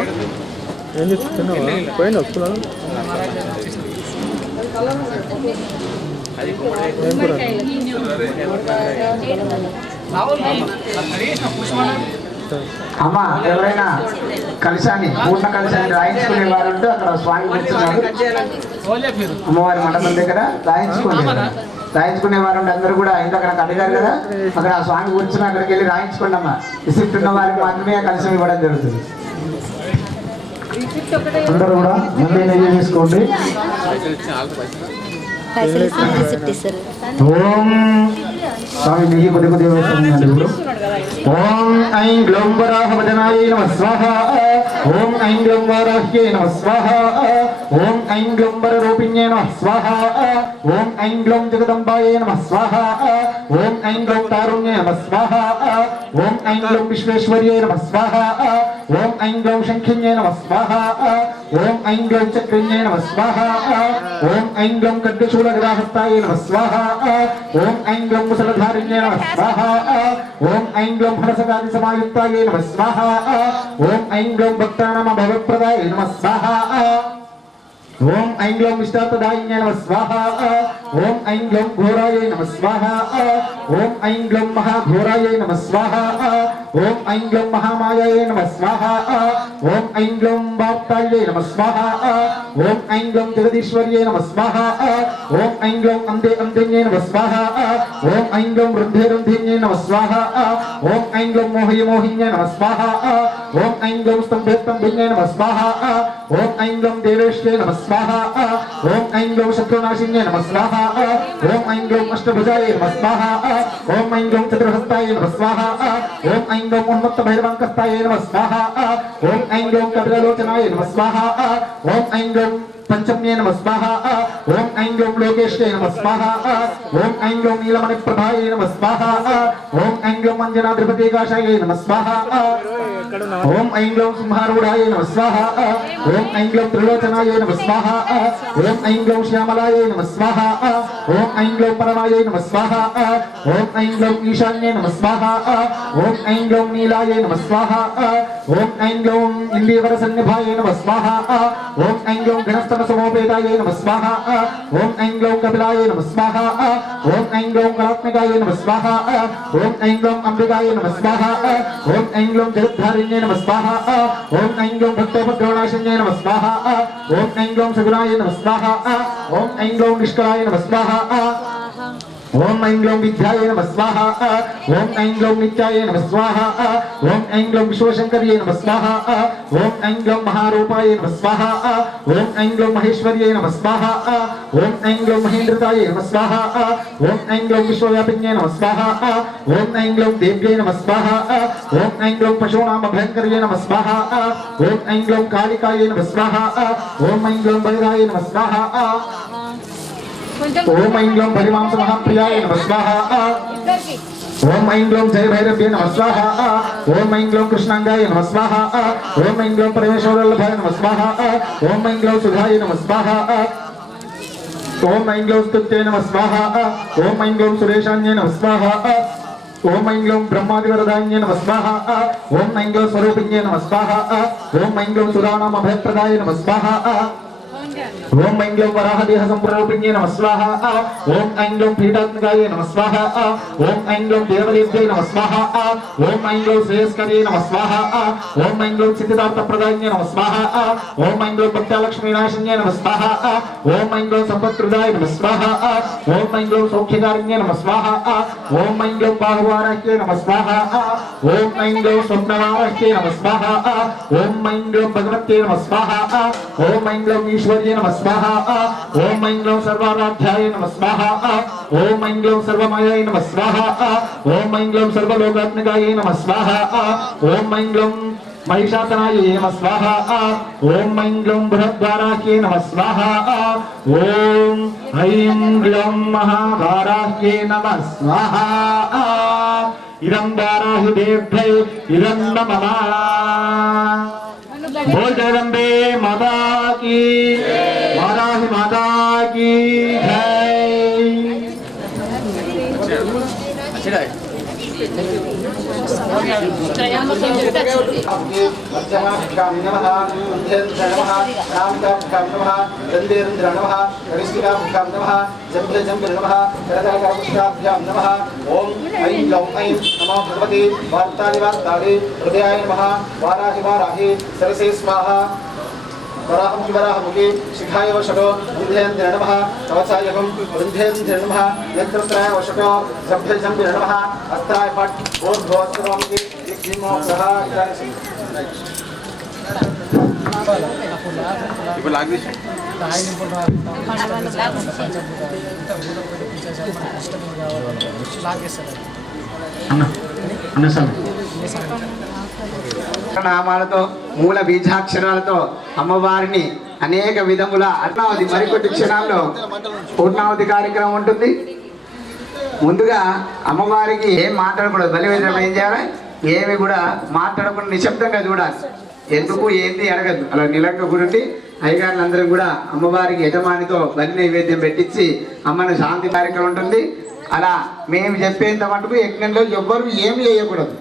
ఏం చేస్తున్నావు పోయినా వస్తున్నాను అమ్మ ఎవరైనా కలశాన్ని పూర్ణ కలశాన్ని రాయించుకునే వారు ఉంటే అక్కడ స్వామి కూర్చున్నారు అమ్మవారి మండపం దగ్గర రాయించుకునే వారు ఉంటే అందరూ కూడా ఇంత అక్కడ అడిగారు కదా అక్కడ ఆ స్వామి కూర్చుని అక్కడికి వెళ్ళి రాయించుకోండి అమ్మ రిసిప్ట్ ఉన్న వారికి మాత్రమే ఆ కలశం ఇవ్వడం జరుగుతుంది అందరూ కూడా మళ్ళీ నెయ్యి తీసుకోండి ఓం స్వామి నెయ్యి కొద్ది కొద్దిగా వేస్తుందండి ఇప్పుడు ఓం ఐం గ్లౌం వరాహవదనాయ నమః స్వాహ ఓం ఐం గ్లౌం వారాహ్యై నమః స్వాహ ఓం ఐం గ్లౌం వరరూపిణ్యై నమః స్వాహ ఓం ఐం గ్లౌం జగదంబాయ నమః స్వాహ ఓం ఐం గ్లౌం తారుణ్యై నమః స్వాహ ఓం ఐం గ్లౌం విశ్వేశ్వర్యై నమః స్వాహ ఓం ఐం గ్లౌం శంఖిన్యై నమః స్వాహ ఓం ఐం గ్లౌం చక్రిన్యై నమః స్వాహ ఓం ఐం గ్లౌం ఖడ్గశూలగదాహస్తాయ నమః స్వాహ ఓం ఐం గ్లౌం ముసలధారిణ్యై నమః స్వాహ ఓం ఐం గ్లౌం హరసగాది సమాయుక్తాయ నమః స్వాహ ఓం ఐం గ్లౌం భక్తానామ భవప్రదాయ నమః స్వాహ ఓం ఐం గ్లౌం ఇష్టార్థదాయిన్యై నమః స్వాహ ఓం ఐం గ్లౌం ఘోరాయ నమః స్వాహ ఓం ఐం గ్లౌం మహాఘోరాయ నమః స్వాహ ఓం ఐం గ్లౌం మహామాయాయ నమః స్వాహ ఓం ఐం గ్లౌం వాప్తాయ నమః స్వాహ ఓం ఐం గ్లౌం జగదీశ్వర్యై నమః స్వాహ ఓం ఐం గ్లౌం అందే అందేన్యై నమః స్వాహ ఓం ఐం గ్లౌం రుంధే రుంధిన్యై నమః స్వాహ ఓం ఐం గ్లౌం మోహయ మోహిన్యై నమః స్వాహ ఓం ఐం గ్లౌం స్తంభే స్తంభిన్యై నమః స్వాహ ఓం ఐం గ్లౌం దేవేష్యై నమః స్వాహ ఓం ఐం గ్లౌం శత్రునాశిన్యై నమః స్వాహ ఓం ఐం గ్లౌం అష్టభుజాయ నమః స్వాహ ఓం ఐం గ్లౌం చతుర్హస్తాయ నమః స్వాహ ఓం ఐం గ్లౌం ఉన్మత్త భైరవంకస్తాయ నమః స్వాహ ఓం ఐం గ్లౌం కపిలలోచనాయ నమః స్వాహ ఓం ఐం గ్లౌం पंचम्ये नमः स्वाहा ओम ऐं ग्लौं लोकेश्ये नमः स्वाहा ओम ऐं ग्लौं नीलमणि प्रभाये नमः स्वाहा ओम ऐं ग्लौं अंजनाद्रिपतिकाशाये नमः स्वाहा ओम ऐं ग्लौं सिंहारूढाय नमः स्वाहा ओम ऐं ग्लौं त्रिलोचनाय नमः स्वाहा ओम ऐं ग्लौं श्यामलाय नमः स्वाहा ओम ऐं ग्लौं परमाय नमः स्वाहा ओम ऐं ग्लौं ईशान्ये नमः स्वाहा ओम ऐं ग्लौं नीलाय नमः स्वाहा ओम ऐं ग्लौं इन्दीवरसन्निभाय नमः स्वाहा ओम ऐं ग्लौं समोपेताय नमः स्वाहा ओम ऐं ग्लौं कपिलाय नमः स्वाहा ओम ऐं ग्लौं कलात्मिकाय नमः स्वाहा ओम ऐं ग्लौं अंबिकाय नमः स्वाहा ओम ऐं ग्लौं जगद्धारिण्ये नमः स्वाहा ओम ऐं ग्लौं भक्तोपद्रवनाशिन्ये नमः स्वाहा ओम ऐं ग्लौं सगुणाय नमः स्वाहा ओम ऐं ग्लौं निष्कलाय नमः स्वाहा ओम ऐं ग्लौं विद्याय नमः स्वाहा ओम ऐं ग्लौं नित्याय नमः स्वाहा ओम ऐं ग्लौं विश्वशंकर्ये नमः स्वाहा ओम ऐं ग्लौं महारूपाय नमः स्वाहा ओम ऐं ग्लौं महेश्वर्ये नमः स्वाहा ओम ऐं ग्लौं महेन्द्रताय नमः स्वाहा ओम ऐं ग्लौं विश्वव्यापिन्ये नमः स्वाहा ओम ऐं ग्लौं देव्यै नमः स्वाहा ओम ऐं ग्लौं पशूनां भयंकर्ये नमः स्वाहा ओम ऐं ग्लौं कालिकाय नमः स्वाहा ओम ऐं ग्लौं बलिराय नमः स्वाहा ओम ऐं ग्लौं परिमांस महाप्रियाय नमः स्वाहा ओम ऐं ग्लौं जय भैरव्ये नमः स्वाहा ओम ऐं ग्लौं कृष्णांगाय नमः स्वाहा ओम ऐं ग्लौं परमेश्वरवल्लभाय नमः स्वाहा ओम ऐं ग्लौं सुधाय नमः स्वाहा ओम ऐं ग्लौं स्तुत्ये नमः स्वाहा ओम ऐं ग्लौं सुरेशान्ये नमः स्वाहा ఓం ఐం గ్లౌం బ్రహ్మాదివరదాన్యే నమః స్వాహా ఓం ఐం గ్లౌం స్వరూపిణ్యే నమః స్వాహా ఓం ఐం గ్లౌం సురానామ అభయప్రదాయ నమః స్వాహా ఓం ఐం గ్లౌం వరాహదేహ సంప్రరూపిణ్యే నమః స్వాహా ఓం ఐం గ్లౌం పీఠాత్మకాయ నమః స్వాహా ఓం ఐం గ్లౌం దేవదేవ్యై నమః స్వాహా ఓం ఐం గ్లౌం శ్రేయస్కరే నమః స్వాహా ఓం ఐం గ్లౌం సిద్ధిదార్థప్రదాయే నమః స్వాహా ఓం ఐం గ్లౌం భక్త్యాలక్ష్మీనాశన్యే నమః స్వాహా ఓం ఐం గ్లౌం సంపత్ప్రదాయ నమః స్వాహా ఓం ఐం గ్లౌం సౌఖ్యకారిణ్యే నమః స్వాహా ఓం ఐం గ్లౌం బాహువారాహ్యే నమః స్వాహా ఓం ఐం గ్లౌం స్వప్నవారాహ్యే నమః స్వాహా ఓం ఐం గ్లౌం భగవత్యే నమః స్వాహా ఓం ఐం గ్లౌం ఈశ్వర్యే నమః స్వాహా ఓం ఐం గ్లౌం సర్వారాధ్యాయ నమః స్వాహా ఓం ఐం గ్లౌం సర్వమయాయ నమః స్వాహా ఓం ఐం గ్లౌం సర్వలోకాత్మకాయ నమః స్వాహా ఓం ఐం గ్లౌం महिषासनाय नमः स्वाहा ओम ऐं ग्लौं बृहद्वाराह्ये नमः स्वाहा ओम ऐं ग्लौं महावाराह्ये नमः स्वाहा इदं वाराहि देव्यै इदं नमः बोल जगदम्बे माता की वाराहि माता की जय मध्यमाभ्यां नमः मध्येन्द्र नमः रामकाभ्यां नमः दन्देन्द्र नमः कनिष्ठिकाभ्यां नमः जम्भे नमः करतलकरपुष्टाभ्यां नमः ओम ऐं ग्लौं ऐं नमो भगवते वार्तानि हृदयाय नमः वाराहि सरसे स्वाहा वराहमुखे शिखाय वशको विन्ध्येन्द्र नमः कवचायकं वृन्ध्येन्द्र नमः नेत्रत्राय वशको जम्भे नमः अस्त्राय पट् ओर्ध्वस्त्रवामि यज्ञिमो सहा ఇప్పుడు లాగ్ తీసి నామాలతో మూల బీజాక్షరాలతో అమ్మవారిని అనేక విధముల అర్ణావతి మరికొద్ది క్షణాల్లో పూర్ణావతి కార్యక్రమం ఉంటుంది. ముందుగా అమ్మవారికి ఏం మాట్లాడకూడదు, బలివేదం ఏం చేయాలి, ఏమి కూడా మాట్లాడకుండా నిశ్శబ్దంగా చూడాలి. ఎందుకు ఏంది అడగద్దు, అలా నిలంక గురించి అయ్యగారులందరం కూడా అమ్మవారికి యజమానితో బలి నైవేద్యం పెట్టించి అమ్మను శాంతి కార్యక్రమం ఉంటుంది. అలా మేము చెప్పేంత మటుకు యజ్ఞంలో ఎవ్వరు ఏమి చేయకూడదు.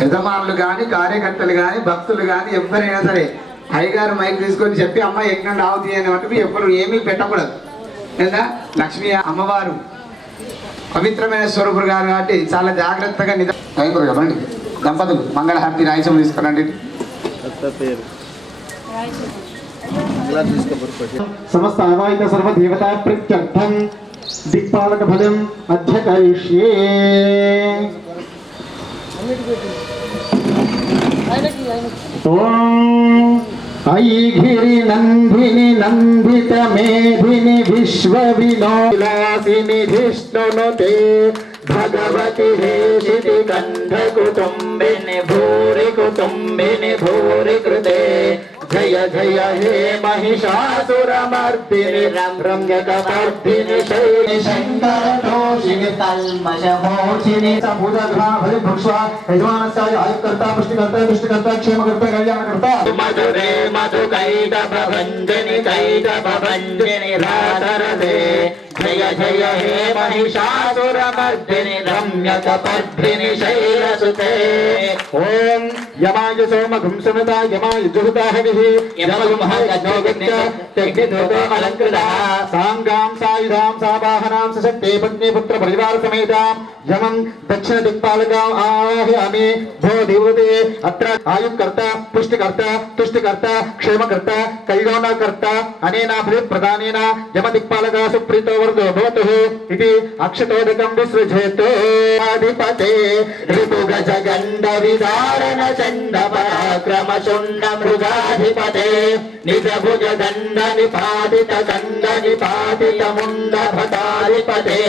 యజమానులు కానీ కార్యకర్తలు కానీ భక్తులు కానీ ఎవరైనా సరే అయ్యగారు మైక్ తీసుకొని చెప్పి అమ్మ యజ్ఞం రావుతీ అనే మటుకు ఎవ్వరు ఏమీ పెట్టకూడదు. లేదా లక్ష్మీ అమ్మవారు పవిత్రమైన స్వరూపుడు గారు కాబట్టి చాలా జాగ్రత్తగా రండి. దంపతులు మంగళహారతి రాయసం తీసుకురండి. समस्त आवाहित सर्व देवता प्रत्यर्थं दिक्पालक भजन अध्यकरिष्ये ओम ऐगिरि नंदिनि नंदित मेधिनि विश्व विलासिनि धिष्णुनुते भगवति हेशिति कंठ कुटुंबिनि भूरि कृते जय जय हे महिषासुरमर्दिनि रम्यकपर्दिनि शङ्करदोषिनि कल्मषमोचिनि सबुधघ्राभरि भुक्ष्वा यजमानस्य आयुकर्ता पुष्टिकर्ता दुष्टिकर्ता क्षेमकर्ता कल्याणकर्ता मधुरे मधुकैटभञ्जनि रातरते जय जय हे महिषासुरमर्दिनि रम्यकपर्दिनि शैलसुते ओम यमाय सोमघुं सुमता यमाय जुहुताहविः सांगां सायुधां सावाहनां सशक्ते पत्नी पुत्र परिवार समेतां यमं दक्षिण दिक्पालकां आवाहयामि भो देवते अत्र आयुकर्ता पुष्टिकर्ता तुष्टिकर्ता क्षेमकर्ता कल्याणकर्ता अनेनाभिः प्रदानेन यम दिक्पालकः सुप्रीतो वर्धो भवतु इति अक्षतोदकं विसृजेतो अधिपते ऋतुगजगण्ड विदारण चण्ड पराक्रम शुण्ड मृगाधिपते निज भुज दण्ड निपातित खण्ड निपातित मुण्ड भटाधिपते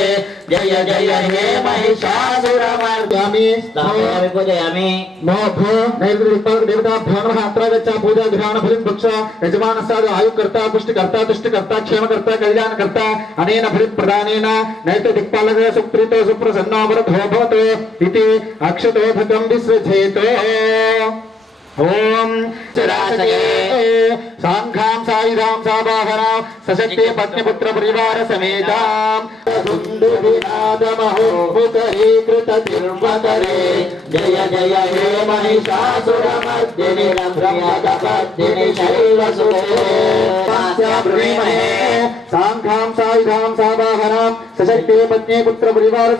जय जय हे महिषासुरमर्दिनि स्थापयामि पूजयामि मोभो नैर्दिक्पालक देवताभ्यो नमः अत्र गच्छ पूजा विधान फलित वृक्ष यजमानस्य आयुकर्ता पुष्टिकर्ता तुष्टिकर्ता क्षेमकर्ता कल्याणकर्ता अनेन फलित प्रदानेन नैत दिक्पालक सुप्रीतो सुप्रसन्नो वरदो भवतु इति अक्षतोधकं विसृजेतो ఓం చరాచరే సాంఘాం సాయుధాం సాబాహనాం సశక్తి పత్నిపుత్ర పరివార సమేతాం దుందుభినాదమహోముఖరీకృత తిర్వకరే జయ జయ హే మహిషాసురమర్దిని బ్రహ్మకపద్దిని శైలసుతే సాంఘాం సాయుధాం సాబాహనాం సశక్తి పత్నిపుత్ర పరివార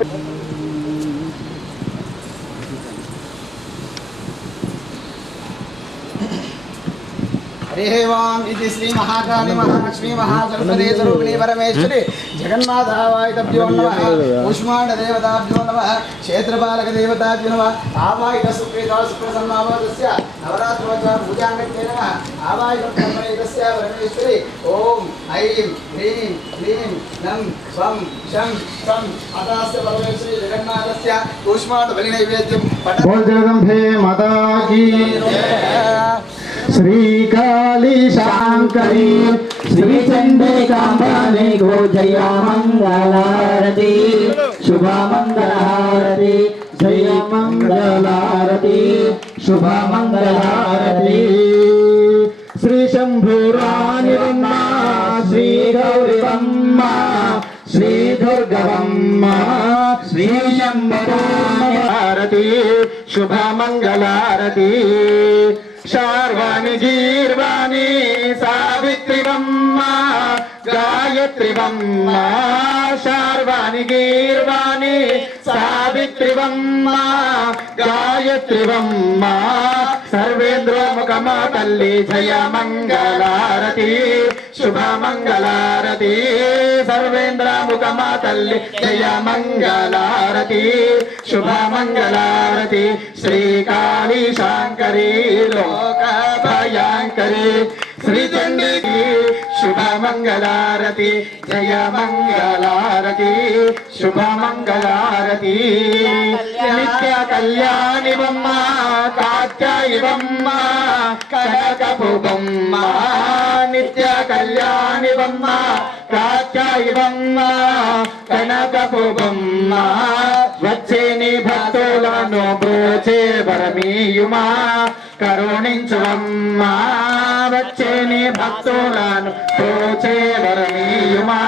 हरि ओम इति श्री महाकाली महालक्ष्मी महासरस्वती स्वरूपिणी परमेश्वरी जगन्मातावायतभ्यो नमः कूष्माण्ड देवताभ्यो नमः क्षेत्रपालक देवताभ्यो नमः आवाहित सुप्रीता सुप्रसन्नामस्य नवरात्रोत्सव पूजाङ्गत्ये नमः आवाहित ब्रह्मणेतस्य परमेश्वरी ओम ऐं ह्रीं क्लीं नं स्वं शं षं अतास्य परमेश्वरी जगन्नाथस्य कूष्माण्ड बलिनैवेद्यं बोल जगदम्बे माता की श्री काली शांकरी श्री चंडिकांबाने को जय मंगलारती शुभ मंगलारती जय मंगलारती शुभ मंगलारती श्री शंभुरानिवम्मा श्री गौरीवम्मा श्री दुर्गवम्मा श्री शंभुरानिवरती शुभ मंगलारती शार्वाणि गीर्वाणि सावित्रिवम्मा गायत्रिवम्मा शार्वाणि गीर्वाणि सावित्रिवम्मा गायत्रिवम्मा सर्वेन्द्रोमुखमा तल्ली जय मंगलारती शुभ मंगलारती सर्वेन्द्रमुखमा तल्ली जय मंगलारती शुभ मंगलारती श्री काली शांकरी लोकभयंकरी श्री चंडी शुभ मंगलारती जय मंगलारती शुभ मंगलारती नित्य कल्याणी बम्मा कात्यायी बम्मा कनकपु बम्मा नित्य कल्याणी बम्मा कात्यायी बम्मा कनकपु बम्मा వచ్చేని భక్తులను బ్రోచే వరమీయుమా కరుణించువమ్మా వచ్చేని భక్తులను బ్రోచే వరమీయుమా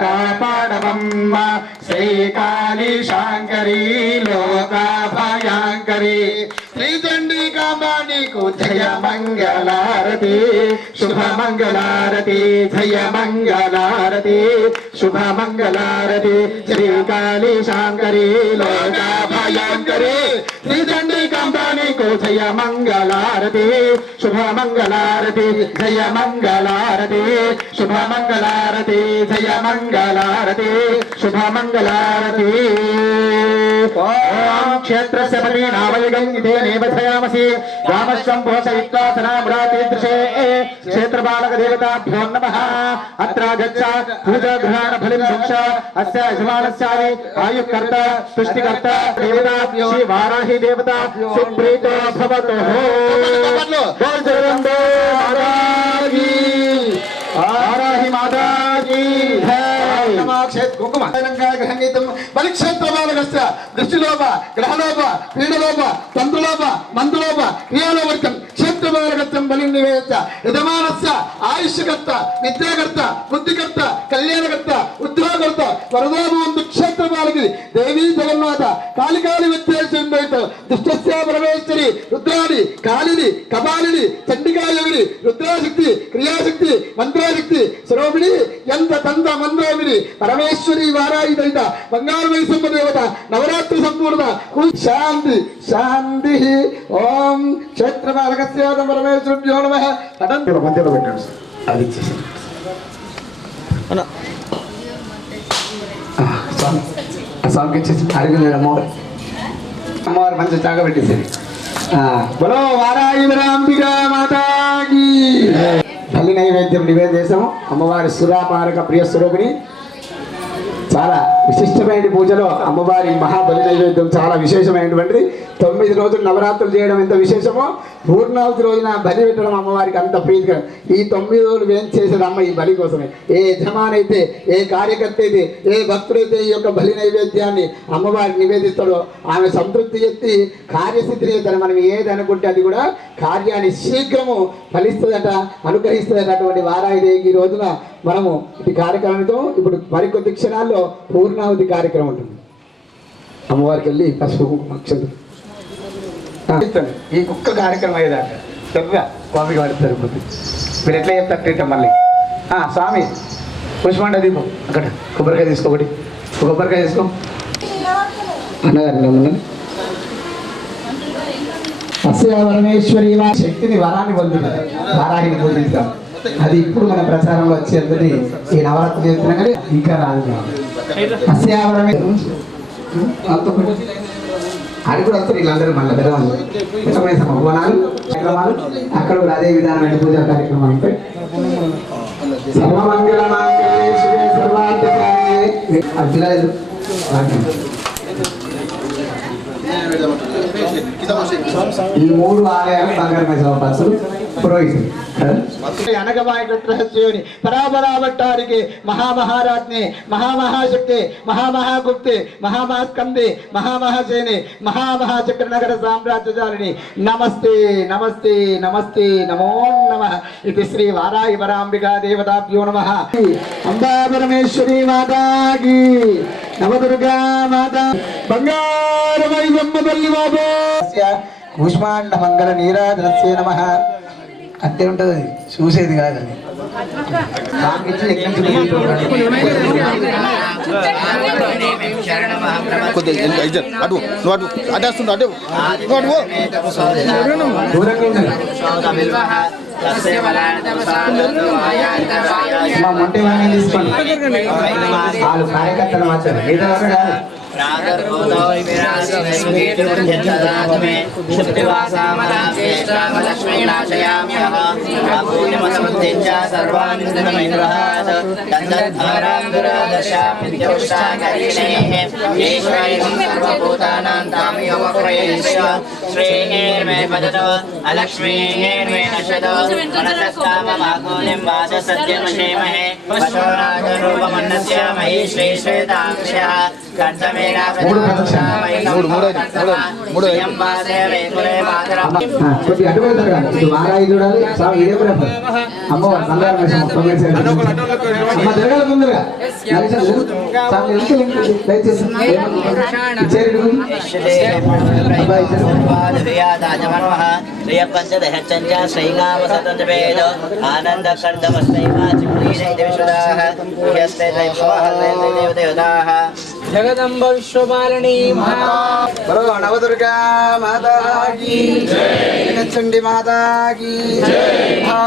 కాపాడవమ్మా శ్రీకాళీ శాంకరీ లోకభయంకరీ శ్రీ చండికాంబాణీకు జయ మంగళారతి శుభ మంగళారతి జయ మంగళారతి శుభ మంగళారతి శ్రీకాళీ శాంకరీ లోకభయంకరీ శ్రీ చండికాంబాణీకు జయ మంగళారతి శుభ మంగళారతి జయ మంగళారతి శుభ మంగళారతి జయ మంగళారతి శుభ మంగళారతి ఓం క్షేత్రస్య పరీణామయుగం ఇదే నేమధయామసి రామశంభో సహిత్వా సనామృతీదృశే క్షేత్రపాలక దేవతాభ్యో నమః అత్ర గచ్చ పూజా గ్రహణ ఫలిం సంక్ష అస్య యజమానస్యాని ఆయుకర్త తుష్టికర్త దేవతా శ్రీ వారాహి దేవత సుప్రీతో భవతు బోల్ జగదంబే మాతా కీ వారాహి మాతా కీ బలిక్షేత్రపాలకస్య దృష్టిలోప గ్రహలోప పీడలోప తంత్రలోప మంత్రలోప క్రియాలోపత్యం క్షేత్రపాలకత్వం బలిం నివేద్య యజమానస్య ఆయుష్యకర్త విద్యాకర్త బుద్ధికర్త కళ్యాణకర్త ఉద్యోగకర్త వరదాభవంతు క్షేత్రపాలకి దేవీ జగన్నాథ కాళికాళి వ్యత్యాసంతో దుష్టస్య పరమేశ్వరి రుద్రాణి కాళిని కపాలిని చండికాయోగిని రుద్రాశక్తి క్రియాశక్తి మంత్రాశక్తి స్వరూపిణి ఎంత తంత మంత్రోమిని పరమేశ్వరి వారాయి దైత బంగారు వైసమ్మ దేవత నవరాత్రి సంపూర్ణ శాంతి శాంతి ఓం క్షేత్రపాలకస్య పరమేశ్వరుభ్యో నమః మధ్యలో పెట్టండి సార్ అది ఇచ్చేసాను సాంగ్ ఇచ్చేసి అడిగి అమ్మవారు మంచి చాగ పెట్టేసేది బలో వారాయి విరాంబిక మాతాకి తల్లి నైవేద్యం నివేదించాము అమ్మవారి సురాపారక ప్రియ స్వరూపిణి చాలా విశిష్టమైన పూజలో అమ్మవారి మహాబలి నైవేద్యం చాలా విశేషమైనటువంటిది. 9 రోజులు నవరాత్రులు చేయడం ఎంత విశేషమో, పూర్ణావతి రోజున బలి పెట్టడం అమ్మవారికి అంత ప్రీతిగా. ఈ 9 రోజులు ఏం చేసేది అమ్మ ఈ బలి కోసమే. ఏ యజమానైతే, ఏ కార్యకర్త అయితే, ఏ భక్తుడైతే ఈ యొక్క బలి నైవేద్యాన్ని అమ్మవారికి నివేదిస్తాడో ఆమె సంతృప్తి ఎత్తి కార్యసిద్ధిని చేస్తారు. మనం ఏది అనుకుంటే అది కూడా కార్యాన్ని శీఘ్రము ఫలిస్తుందట, అనుగ్రహిస్తుందట. అటువంటి వారాహిదేవికి ఈ రోజున మనము ఈ కార్యక్రమంతో ఇప్పుడు మరికొద్ది క్షణాల్లో పూర్ణావతి కార్యక్రమం ఉంటుంది. అమ్మవారికి వెళ్ళి పసుపు కుంకుమ ఈ కుక్క కార్యక్రమం అయ్యేదాకా త్వరగా కాఫీ వాడిస్తారు. మీరు ఎట్లా చెప్తారు మళ్ళీ స్వామి పుష్పండ దీపం అక్కడ కొబ్బరికాయ తీసుకో, ఒకటి కొబ్బరికాయ తీసుకో అన్నగారు. అస్య పరమేశ్వరి శక్తిని వరాన్ని పొందుతారు, వారాహిని పొందుతాం. అది ఇప్పుడు మన ప్రచారంలో వచ్చేది. ఈ నవరాత్రి చేస్తున్నా కానీ ఇంకా రాదు. అస్య పరమేశ్వరి అది కూడా వస్తారు వీళ్ళందరూ మళ్ళీ పెద్దవాళ్ళు భవనాలు కార్యక్రమాలు అక్కడ కూడా అదే విధానమైన పూజా కార్యక్రమాలు ఉంటాయి. సర్వమంగళ అర్జునాలు ఈ 3 ఆలయాలు బంగారు మైసమ్మ బస్సులు పురోహితులు అనగమాయని పరాబరాబట్టారికి మహామహారాజ్ని మహామహాశక్తి మహామహాగుప్తి మహామహాస్కంది మహామహాసేని మహామహాచక్రనగర సామ్రాజ్యజాలిని నమస్తే నమస్తే నమస్తే నమో నమః. ఇది శ్రీ వారాహి వరాంబికా దేవతాభ్యో నమః. అంబా పరమేశ్వరి మాతాకి, నవదుర్గా మాతా, బంగారమై బొమ్మపల్లి బాబు కూష్మాండ మంగళ నీరాజనస్యే నమః. అంతే ఉంటుంది, అది చూసేది కాదు. అది మా మొంటి వాడిని తీసుకోండి, వాళ్ళు కార్యకర్తలు మార్చారు. మిగతా కాదు. వారాయి చూడాలి. అమ్మవారు బంగారం అమ్మ తిరగాలి ముందుగా. జగదంబ విశ్వపాలిని నవదుర్గా మాతా కీ జై, చండి మాతా కీ జై,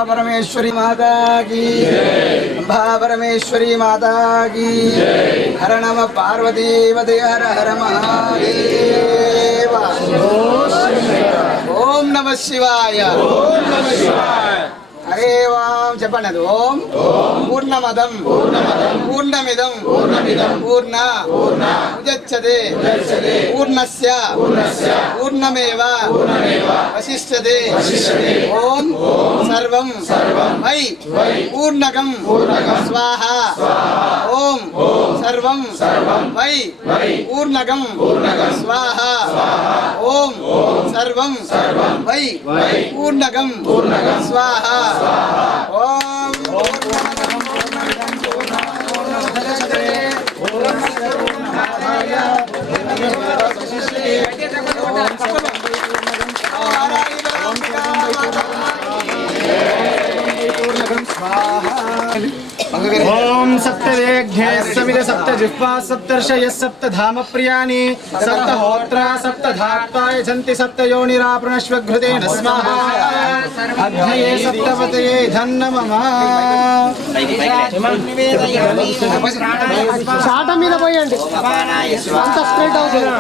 పరమేశ్వరి మాతా కీ జై, పరమేశ్వరి మాతా కీ జై. హర నమ పార్వతీవతి హర హర మహాదేవ. ఓం నమ శివాయ. హరే ఓం చెప్పండి. అది ఓం పూర్ణమదం పూర్ణమిదం పూర్ణ ముదచ్యతే పూర్ణస్య పూర్ణమేవ వశిష్యతే. ఓం సర్వం వై పూర్ణకం స్వాహ. ఓం సర్వం వై పూర్ణకం స్వాహ. ఓం సర్వం వై పూర్ణకం స్వాహ. ఓం ओम सप्तवेघ्ने समिद सप्त जिह्वा सप्तर्षय सप्त धाम प्रियाणि सप्त होत्रा सप्त धात्वा यजन्ति सप्त योनिराप्रणश्वघृतेन स्वाहा. अग्नये सप्तपतये धन्नमः. చాట మీద పోయండి, అంత స్ప్రెడ్ అవుతుంది.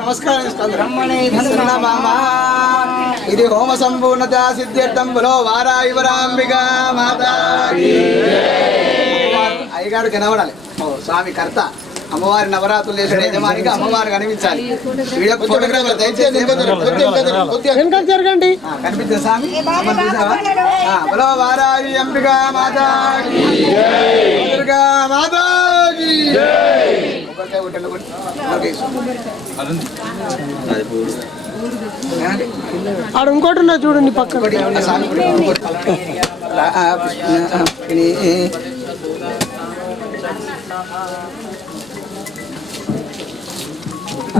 నమస్కారం. బ్రహ్మణే ధన్యమః. ఇది హోమ సంపూర్ణత సిద్ధ్యర్థం బలో వారాయివరాంబికా మాతా అయ్యగారు కనబడాలి స్వామి కర్త అమ్మవారి నవరాత్రులు చేసిన యజమానికి అమ్మవారు కనిపించాలి ఫోటోగ్రాఫర్ దయచేసి జరగండి కనిపించే స్వామి బలో వారాయి అంబికా మాతా దుర్గా మాతా ఆడ ఇంకోటి ఉన్నా చూడండి పక్కన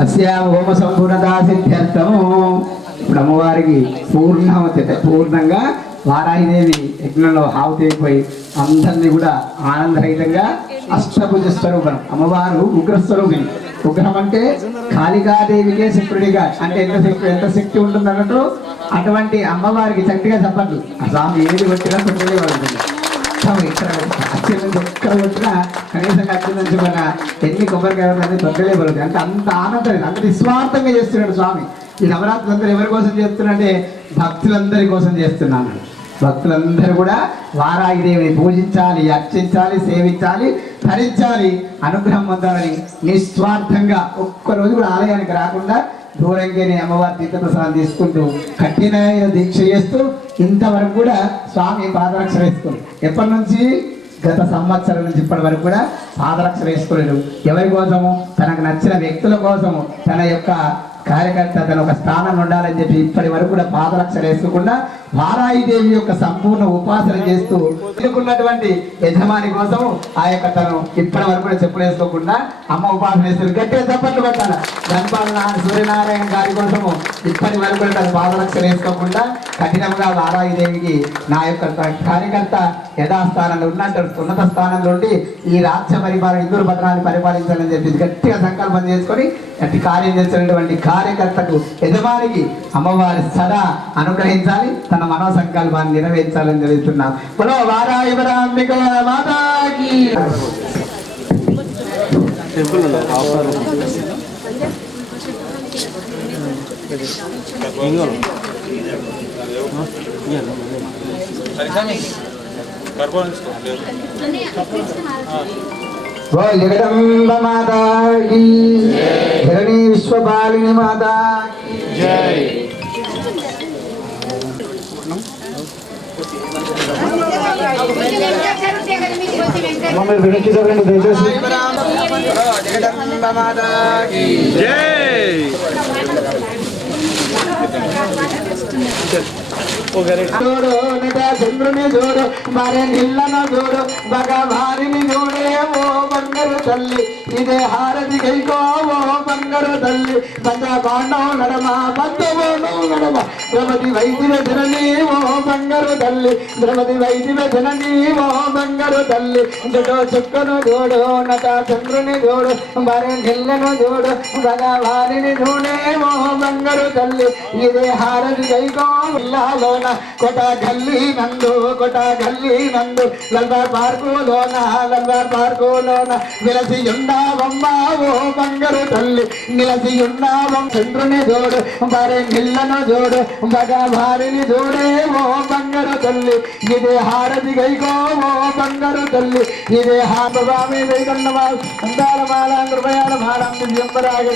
అస్యాం హోమ సంపూర్ణతా సిద్ధ్యర్థము ఇప్పుడు అమ్మవారికి పూర్ణంగా వారాహిదేవి యజ్ఞంలో హావుతి అయిపోయి అందరినీ కూడా ఆనందరహితంగా అష్టభుజ స్వరూపం అమ్మవారు ఉగ్రస్వరూపిణి. ఉగ్రం అంటే కాళికాదేవికే శక్తుడిగా అంటే ఎంత శక్తి ఉంటుంది అన్నట్టు అటువంటి అమ్మవారికి చక్కగా చెప్పద్దు ఆ స్వామి ఏది వచ్చినా కొట్టలే పడుతుంది. ఇక్కడ అత్యంత ఎక్కడ వచ్చినా కనీసంగా అత్యంత మన ఎన్ని కొబ్బరికాయ తొక్కలే పడుతుంది అంటే అంత ఆనందం అంత నిస్వార్థంగా చేస్తున్నాడు స్వామి. ఈ నవరాత్రులు అందరూ ఎవరి కోసం చేస్తున్నాడంటే భక్తులందరి కోసం చేస్తున్నాను. భక్తులందరూ కూడా వారాహిదేవిని పూజించాలి, అర్చించాలి, సేవించాలి, ధరించాలి, అనుగ్రహం పొందాలని నిస్వార్థంగా ఒక్కరోజు కూడా ఆలయానికి రాకుండా దూరంగానే అమ్మవారి తీర్థప్రసాదం తీసుకుంటూ కఠినమైన దీక్ష చేస్తూ ఇంతవరకు కూడా స్వామి పాదరక్ష వేసుకుని ఎప్పటి నుంచి గత సంవత్సరం నుంచి ఇప్పటి వరకు కూడా పాదరక్ష వేసుకోలేడు. ఎవరి కోసము? తనకు నచ్చిన వ్యక్తుల కోసము, తన యొక్క కార్యకర్త తన ఒక స్థానం ఉండాలని చెప్పి ఇప్పటి వరకు కూడా పాదరక్ష వేసుకోకుండా వారాహిదేవి యొక్క సంపూర్ణ ఉపాసన చేస్తూ ఎన్నుకున్నటువంటి యజమాని కోసం ఆ యొక్క తను ఇప్పటి వరకు కూడా చెప్పులు వేసుకోకుండా అమ్మ ఉపాసన చేస్తారు. గట్టిగా చప్పట్లు పెట్టాల. ధనపాలన సూర్యనారాయణ గారి కోసము ఇప్పటి వరకు కూడా తన పాదరక్ష వేసుకోకుండా కఠినంగా వారాహిదేవికి నా యొక్క కార్యకర్త యథాస్థానంలో ఉన్నట్టు ఉన్నత స్థానంలో ఉండి ఈ రాజ్య పరిపాలన ఇందూరు పట్టణాన్ని పరిపాలించాలని చెప్పి గట్టిగా సంకల్పం చేసుకొని అట్టి కార్యం చేస్తున్నటువంటి కార్యకర్తకు యజమానికి అమ్మవారి సదా అనుగ్రహించాలి, తన మనో సంకల్పాన్ని నెరవేర్చాలని తెలుస్తున్నాం. బలో వారాయివరాంబిక మాతాకి. बोल जगदम्बा माता की धरणी विश्वपालिनी माता की जय. जगदम्बा माता की जय. जोड़ो नटा चंद्रने जोड़ो मारे निल्लन जोड़ो भगवानी जोड़े वो बंगर तल्ली इदे हारति कईको वो बंगर तल्ली बंदा बाणो नडमा बंदवोनो नडमा द्रौपदी वैदिवे जननी वो बंगर तल्ली द्रौपदी वैदिवे जननी वो बंगर तल्ली जटो चक्कनो जोड़ो नटा चंद्रने जोड़ो मारे निल्लन जोड़ो भगवानी जोड़े वो बंगर तल्ली इदे हारति कईको लालोना कोटा गल्ली नंदू लल्बार पार्को लोना विलसी युंडावम्मा वो बंगरू तल्ली निलसी युंडावम चंद्रुनी जोड़ु बारे निल्लनु जोड़ु भगवारिनी जोड़े वो बंगरू तल्ली इदे हारति गईको वो बंगरू तल्ली इदे हापवामी वैकन्नवा अंदारमाला कृपयाल भारं दिव्यंबरागे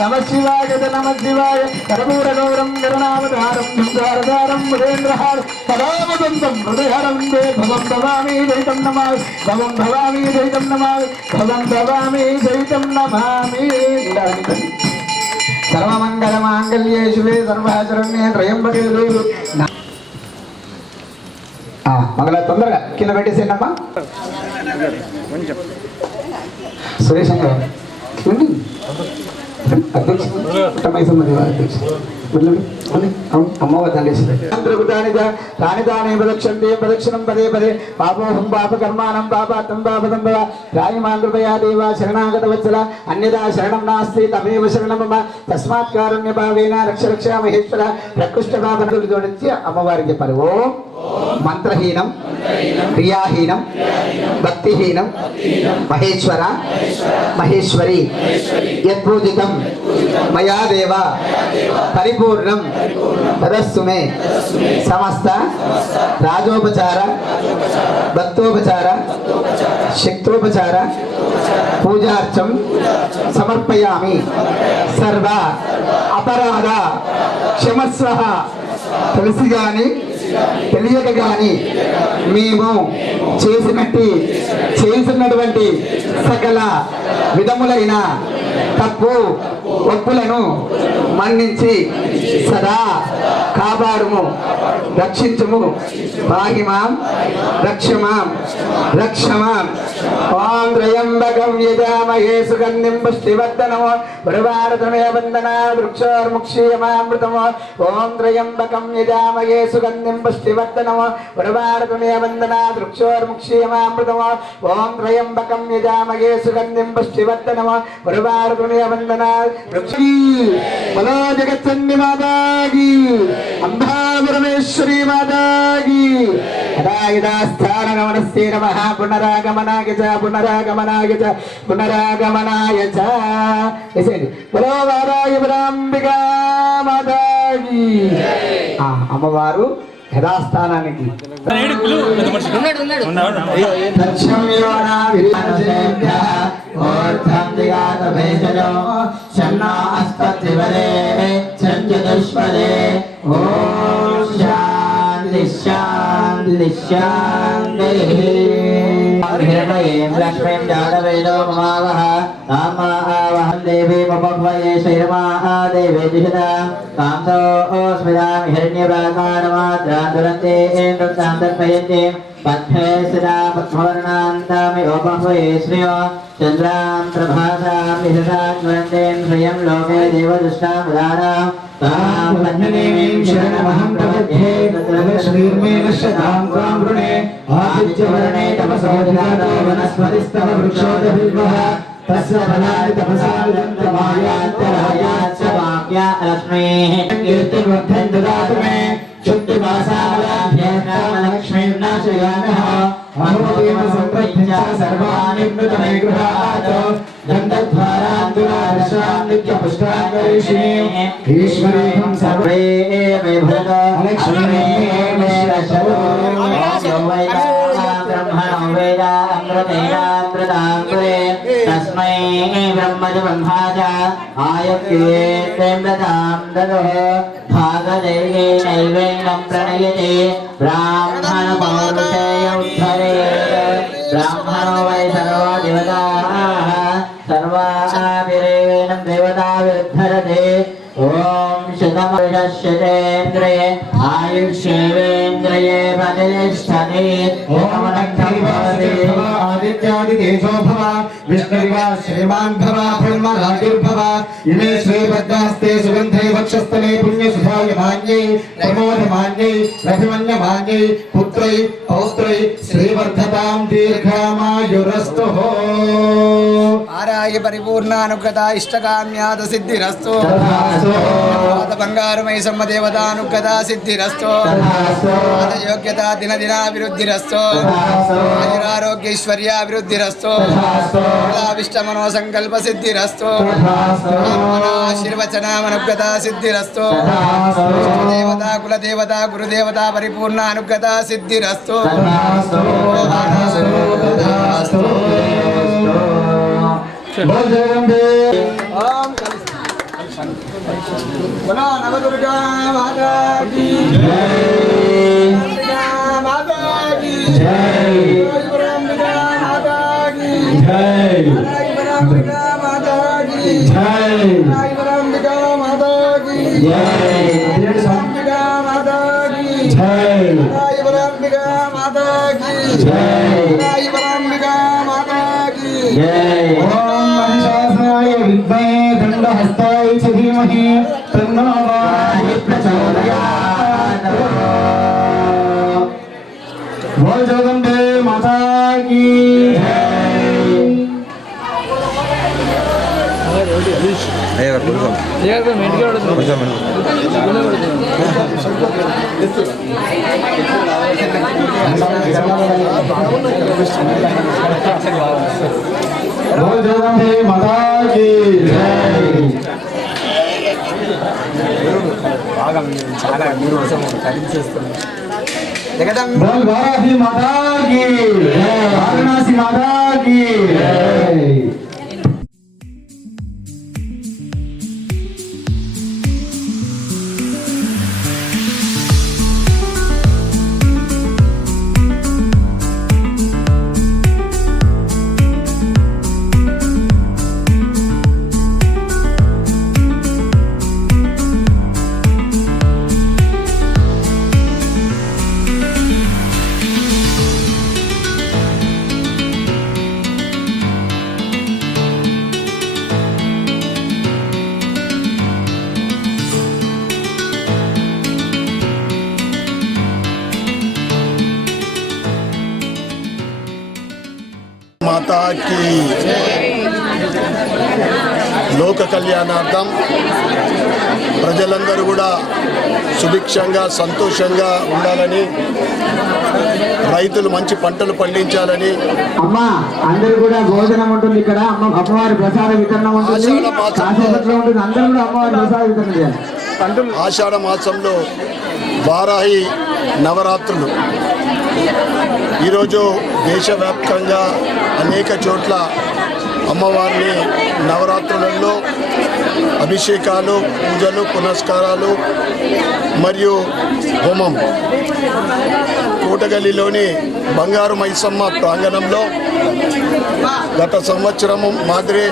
नमः शिवाय कर्पूर गौरं गरुणावतारं संसारसारं मुदेन्द्रहार पदावदन्तं हृदयहरं दे भवं भवामि दयितं नमामि भवं भवामि दयितं नमामि भवं भवामि दयितं नमामि. सर्वमङ्गलमाङ्गल्ये शिवे सर्वशरण्ये त्र्यम्बके गौरी. మంగళ తొందరగా కింద పెట్టేసేనమ్మా. సురేష్ ప్రదక్షిణం పదే పదే పాపోహం పాప కర్మాణం పాపాత్తం పాపదం భవ రాయమాంధ్రపయా దేవ శరణాగత వత్సల అన్యదా శరణం నాస్తి తమేవ శరణం మమ తస్మాత్ కారుణ్య భావేన రక్ష రక్ష మహేశ్వర ప్రకృష్ట భావనలు జోడించి అమ్మవారికి చెప్పారు. ఓం మంత్రహీనం క్రియాహీనం భక్తిహీనం మహేశ్వర మహేశ్వరి యత్పూజితం మయా దేవ పరిపూర్ణం తదస్సు మే సమస్త రాజోపచార భక్తోపచార శక్తోపచార పూజార్చం సమర్పయామి సర్వ అపరాధ క్షమస్వ తెలిసి గాని తెలియక గాని మేము చేసినటువంటి సకల విధములైన తప్పు ఒప్పులను మన్నించి సదా కాపాడుము రక్షించుము పాహిమాం రక్షమాం రక్షమాం ఓం త్రయంబకం యజామహే సుగంధిం పుష్టివర్ధనమో పరివారతమే వందనా వృక్షోర్ముక్షీయమామృతమో ఓం త్రయంబకం యజామహే సుగంధిం పుష్టివర్ధనమో పరివారతమే వందనా వృక్షోర్ముక్షీయమామృతమో ఓం త్రయంబకం యజామహే సుగంధిం పుష్టివర్ధనమో పరివారతమే వందనా వృక్షీ బలో జగత్సన్ని మాతాకి అంబా పరమేశ్వరీ మాతాకి యదా స్థానగమనస్యై నమః పునరాగమనాయ చ పునరాగమనాయ చ పునరాగమనాయ చ వేసేయండి బలో వారాయ పరాంబికా మాతాకి అమ్మవారు యథాస్థానానికి లక్ష్మీం జాతవేదో మమావహ కామావహం దేవీముపహ్వయే శ్రీరమాదేవే దిశదా కాంసో స్మిదామి హిరణ్యప్రాకారమాద్రాదురంతే నృత్యాం దర్పయంతే పద్మే సదా పద్మవర్ణాంతామి ఉపహ్వయే శ్రియో చంద్రాం ప్రభాసాం విశదాజ్వరంతేం శ్రియం లోకే దేవదృష్టాం వదానాం తాం పద్మదేవీం శరణమహం ప్రపద్యే శ్రీర్మే నశ్యతాం త్వాం వృణే ఆదిత్యవర్ణే తపసోధితాతో వనస్పతిస్తవ వృక్షోదభిర్వః తస్య ఫలాని తపసాయంతమాయాంతరాయాచ్చ వాక్యా లక్ష్మీః కీర్తివర్ధన్ దదాతు మే చుట్టుమాసాలక్ష్మీర్నాశయానః అనుమతేన సంప్రజ్ఞ సర్వాణి మృతమే గృహాత్ దండద్వారాంతునాదశాం నిత్యపుష్టాంగరిషిణీం ఈశ్వరీం సర్వే విభూత లక్ష్మీ బ్రహ్మణో వేద అమృతేనామృతాంకురే తస్మై బ్రహ్మజ బ్రహ్మాజ ఆయక్యేత్రేంద్రతాం దదః భాగదేవే నైవేణం ప్రణయతే బ్రాహ్మణ పౌరుషేయ ఉద్ధరే బ్రాహ్మణో వై సర్వ దేవతాః సర్వాభిరేవేణం దేవతావిరుద్ధరతే ఓం శతమర్షశతేంద్రియే ఆయుష్యేవేంద్రియే ప్రతిష్టతే ఓం ఆదిత్యాది తేజో భవ విష్ణురివా శ్రీమాన్ భవ బ్రహ్మరాజుర్భవ ఇమే శ్రీభద్రాస్తే సుగంధే వక్షస్థలే పుణ్యసుధాయమాన్యై ప్రమోదమాన్యై రభిమన్యమాన్యై పుత్రై పౌత్రై శ్రీవర్ధతాం దీర్ఘమాయురస్తు ఆరాయ పరిపూర్ణానుగ్రత ఇష్టకామ్యాద సిద్ధిరస్తు బంగారుమై సమ్మదేవతానుగ్రత సిద్ధిరస్తు యోగ్యత దినదినాభివృద్ధిరస్తు ఆయురారోగ్యైశ్వర్యాభివృద్ధిరస్తు కులాభిష్టమనో సంకల్ప సిద్ధిరస్తు ఆశీర్వచనామనుగ్రత సిద్ధిరస్తు దేవత కులదేవత గురుదేవత పరిపూర్ణానుగ్రత సిద్ధిరస్తు बोलो नवदुर्गा माता की जय, माता की जय, ब्रह्मगा माता की जय, ब्रह्मगा माता की जय, ब्रह्मगा माता की जय, ब्रह्मगा माता की जय, ब्रह्मगा माता की जय, ब्रह्मगा माता की जय। ओम महिषासुराय विद्महे दंडहस्ताय च धीमहि तन्नो वायुः प्रचोदयात्। बोल जगदम्बे माता की जय। చాలా మీరు ఖరీదిస్తున్నాం बोल वाराणसी माता की वाराणसी माता की మాతాకి లోక కళ్యాణార్థం ప్రజలందరూ కూడా సుభిక్షంగా సంతోషంగా ఉండాలని, రైతులు మంచి పంటలు పండించాలని, అమ్మ అందరూ కూడా భోజనం ఉంటుంది ఇక్కడ, అమ్మవారి ప్రసాద వితరణ ఉంటుంది, కాసేపట్లో ఉంటుంది, అందరూ కూడా అమ్మవారి ప్రసాద వితరణ చేయాలి. ఆషాఢ మాసంలో వారాహి నవరాత్రులు ఈరోజు దేశవ్యాప్తంగా అనేక చోట్ల అమ్మవారిని నవరాత్రులలో అభిషేకాలు, పూజలు, పునస్కారాలు మరియు హోమం కోటగల్లిలోని బంగారు మైసమ్మ ప్రాంగణంలో గత సంవత్సరము మాదిరి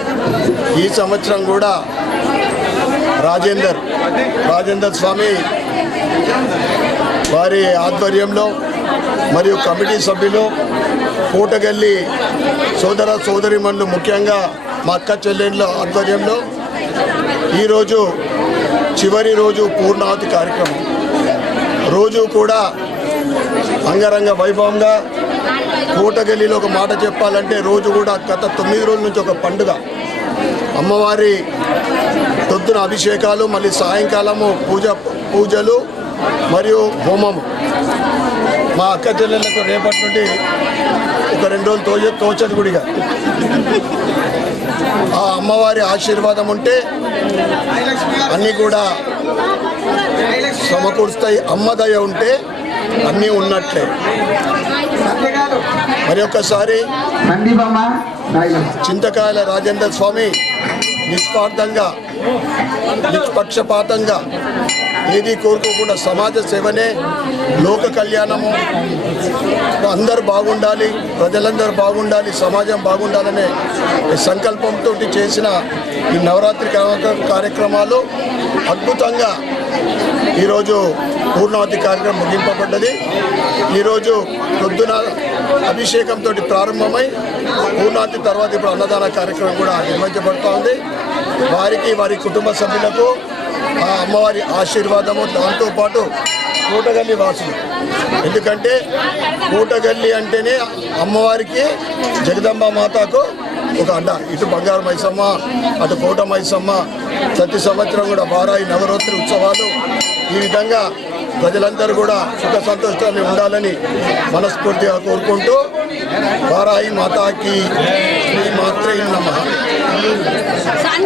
ఈ సంవత్సరం కూడా రాజేందర్ స్వామి వారి ఆధ్వర్యంలో మరియు కమిటీ సభ్యులు, కోటగల్లి సోదర సోదరిమణులు, ముఖ్యంగా మా అక్క చెల్లెళ్ళ ఆధ్వర్యంలో ఈరోజు చివరి రోజు పూర్ణాహుతి కార్యక్రమం. రోజు కూడా అంగరంగ వైభవంగా కోటగల్లిలో ఒక మాట చెప్పాలంటే రోజు కూడా గత 9 రోజుల నుంచి ఒక పండుగ. అమ్మవారి పొద్దున అభిషేకాలు, మళ్ళీ సాయంకాలము పూజలు మరియు హోమము. మా అక్క చెల్లెళ్ళకు రేపటి నుండి ఒక 2 రోజులు తోచదు గుడిగా. ఆ అమ్మవారి ఆశీర్వాదం ఉంటే అన్నీ కూడా సమకూరుస్తాయి. అమ్మదయ ఉంటే అన్నీ ఉన్నట్లే. మరి ఒక్కసారి చింతకాయల రాజేందర్ స్వామి నిస్వార్థంగా, నిష్పక్షపాతంగా ఏది కోరుకోకుండా సమాజ సేవనే, లోక కళ్యాణము, అందరూ బాగుండాలి, ప్రజలందరూ బాగుండాలి, సమాజం బాగుండాలనే సంకల్పంతో చేసిన ఈ నవరాత్రి కార్యక్రమాలు అద్భుతంగా ఈరోజు పూర్ణావతి కార్యక్రమం ముగింపబడ్డది. ఈరోజు పొద్దున అభిషేకంతో ప్రారంభమై పూర్ణావతి తర్వాత ఇప్పుడు అన్నదాన కార్యక్రమం కూడా నిర్వహించబడుతూ ఉంది. వారికి, వారి కుటుంబ సభ్యులకు ఆ అమ్మవారి ఆశీర్వాదము, దాంతోపాటు కోటగల్లి వాసులు, ఎందుకంటే కోటగల్లి అంటేనే అమ్మవారికి, జగదంబ మాతకు ఒక అడ్డ. ఇటు బంగారు మైసమ్మ, అటు కోట మైసమ్మ. ప్రతి సంవత్సరం కూడా వారాహి నవరాత్రి ఉత్సవాలు. ఈ విధంగా ప్రజలందరూ కూడా సుఖ సంతోషాన్ని ఉండాలని మనస్ఫూర్తిగా కోరుకుంటూ వారాహి మాతాకి శ్రీ మాత్రే నమః.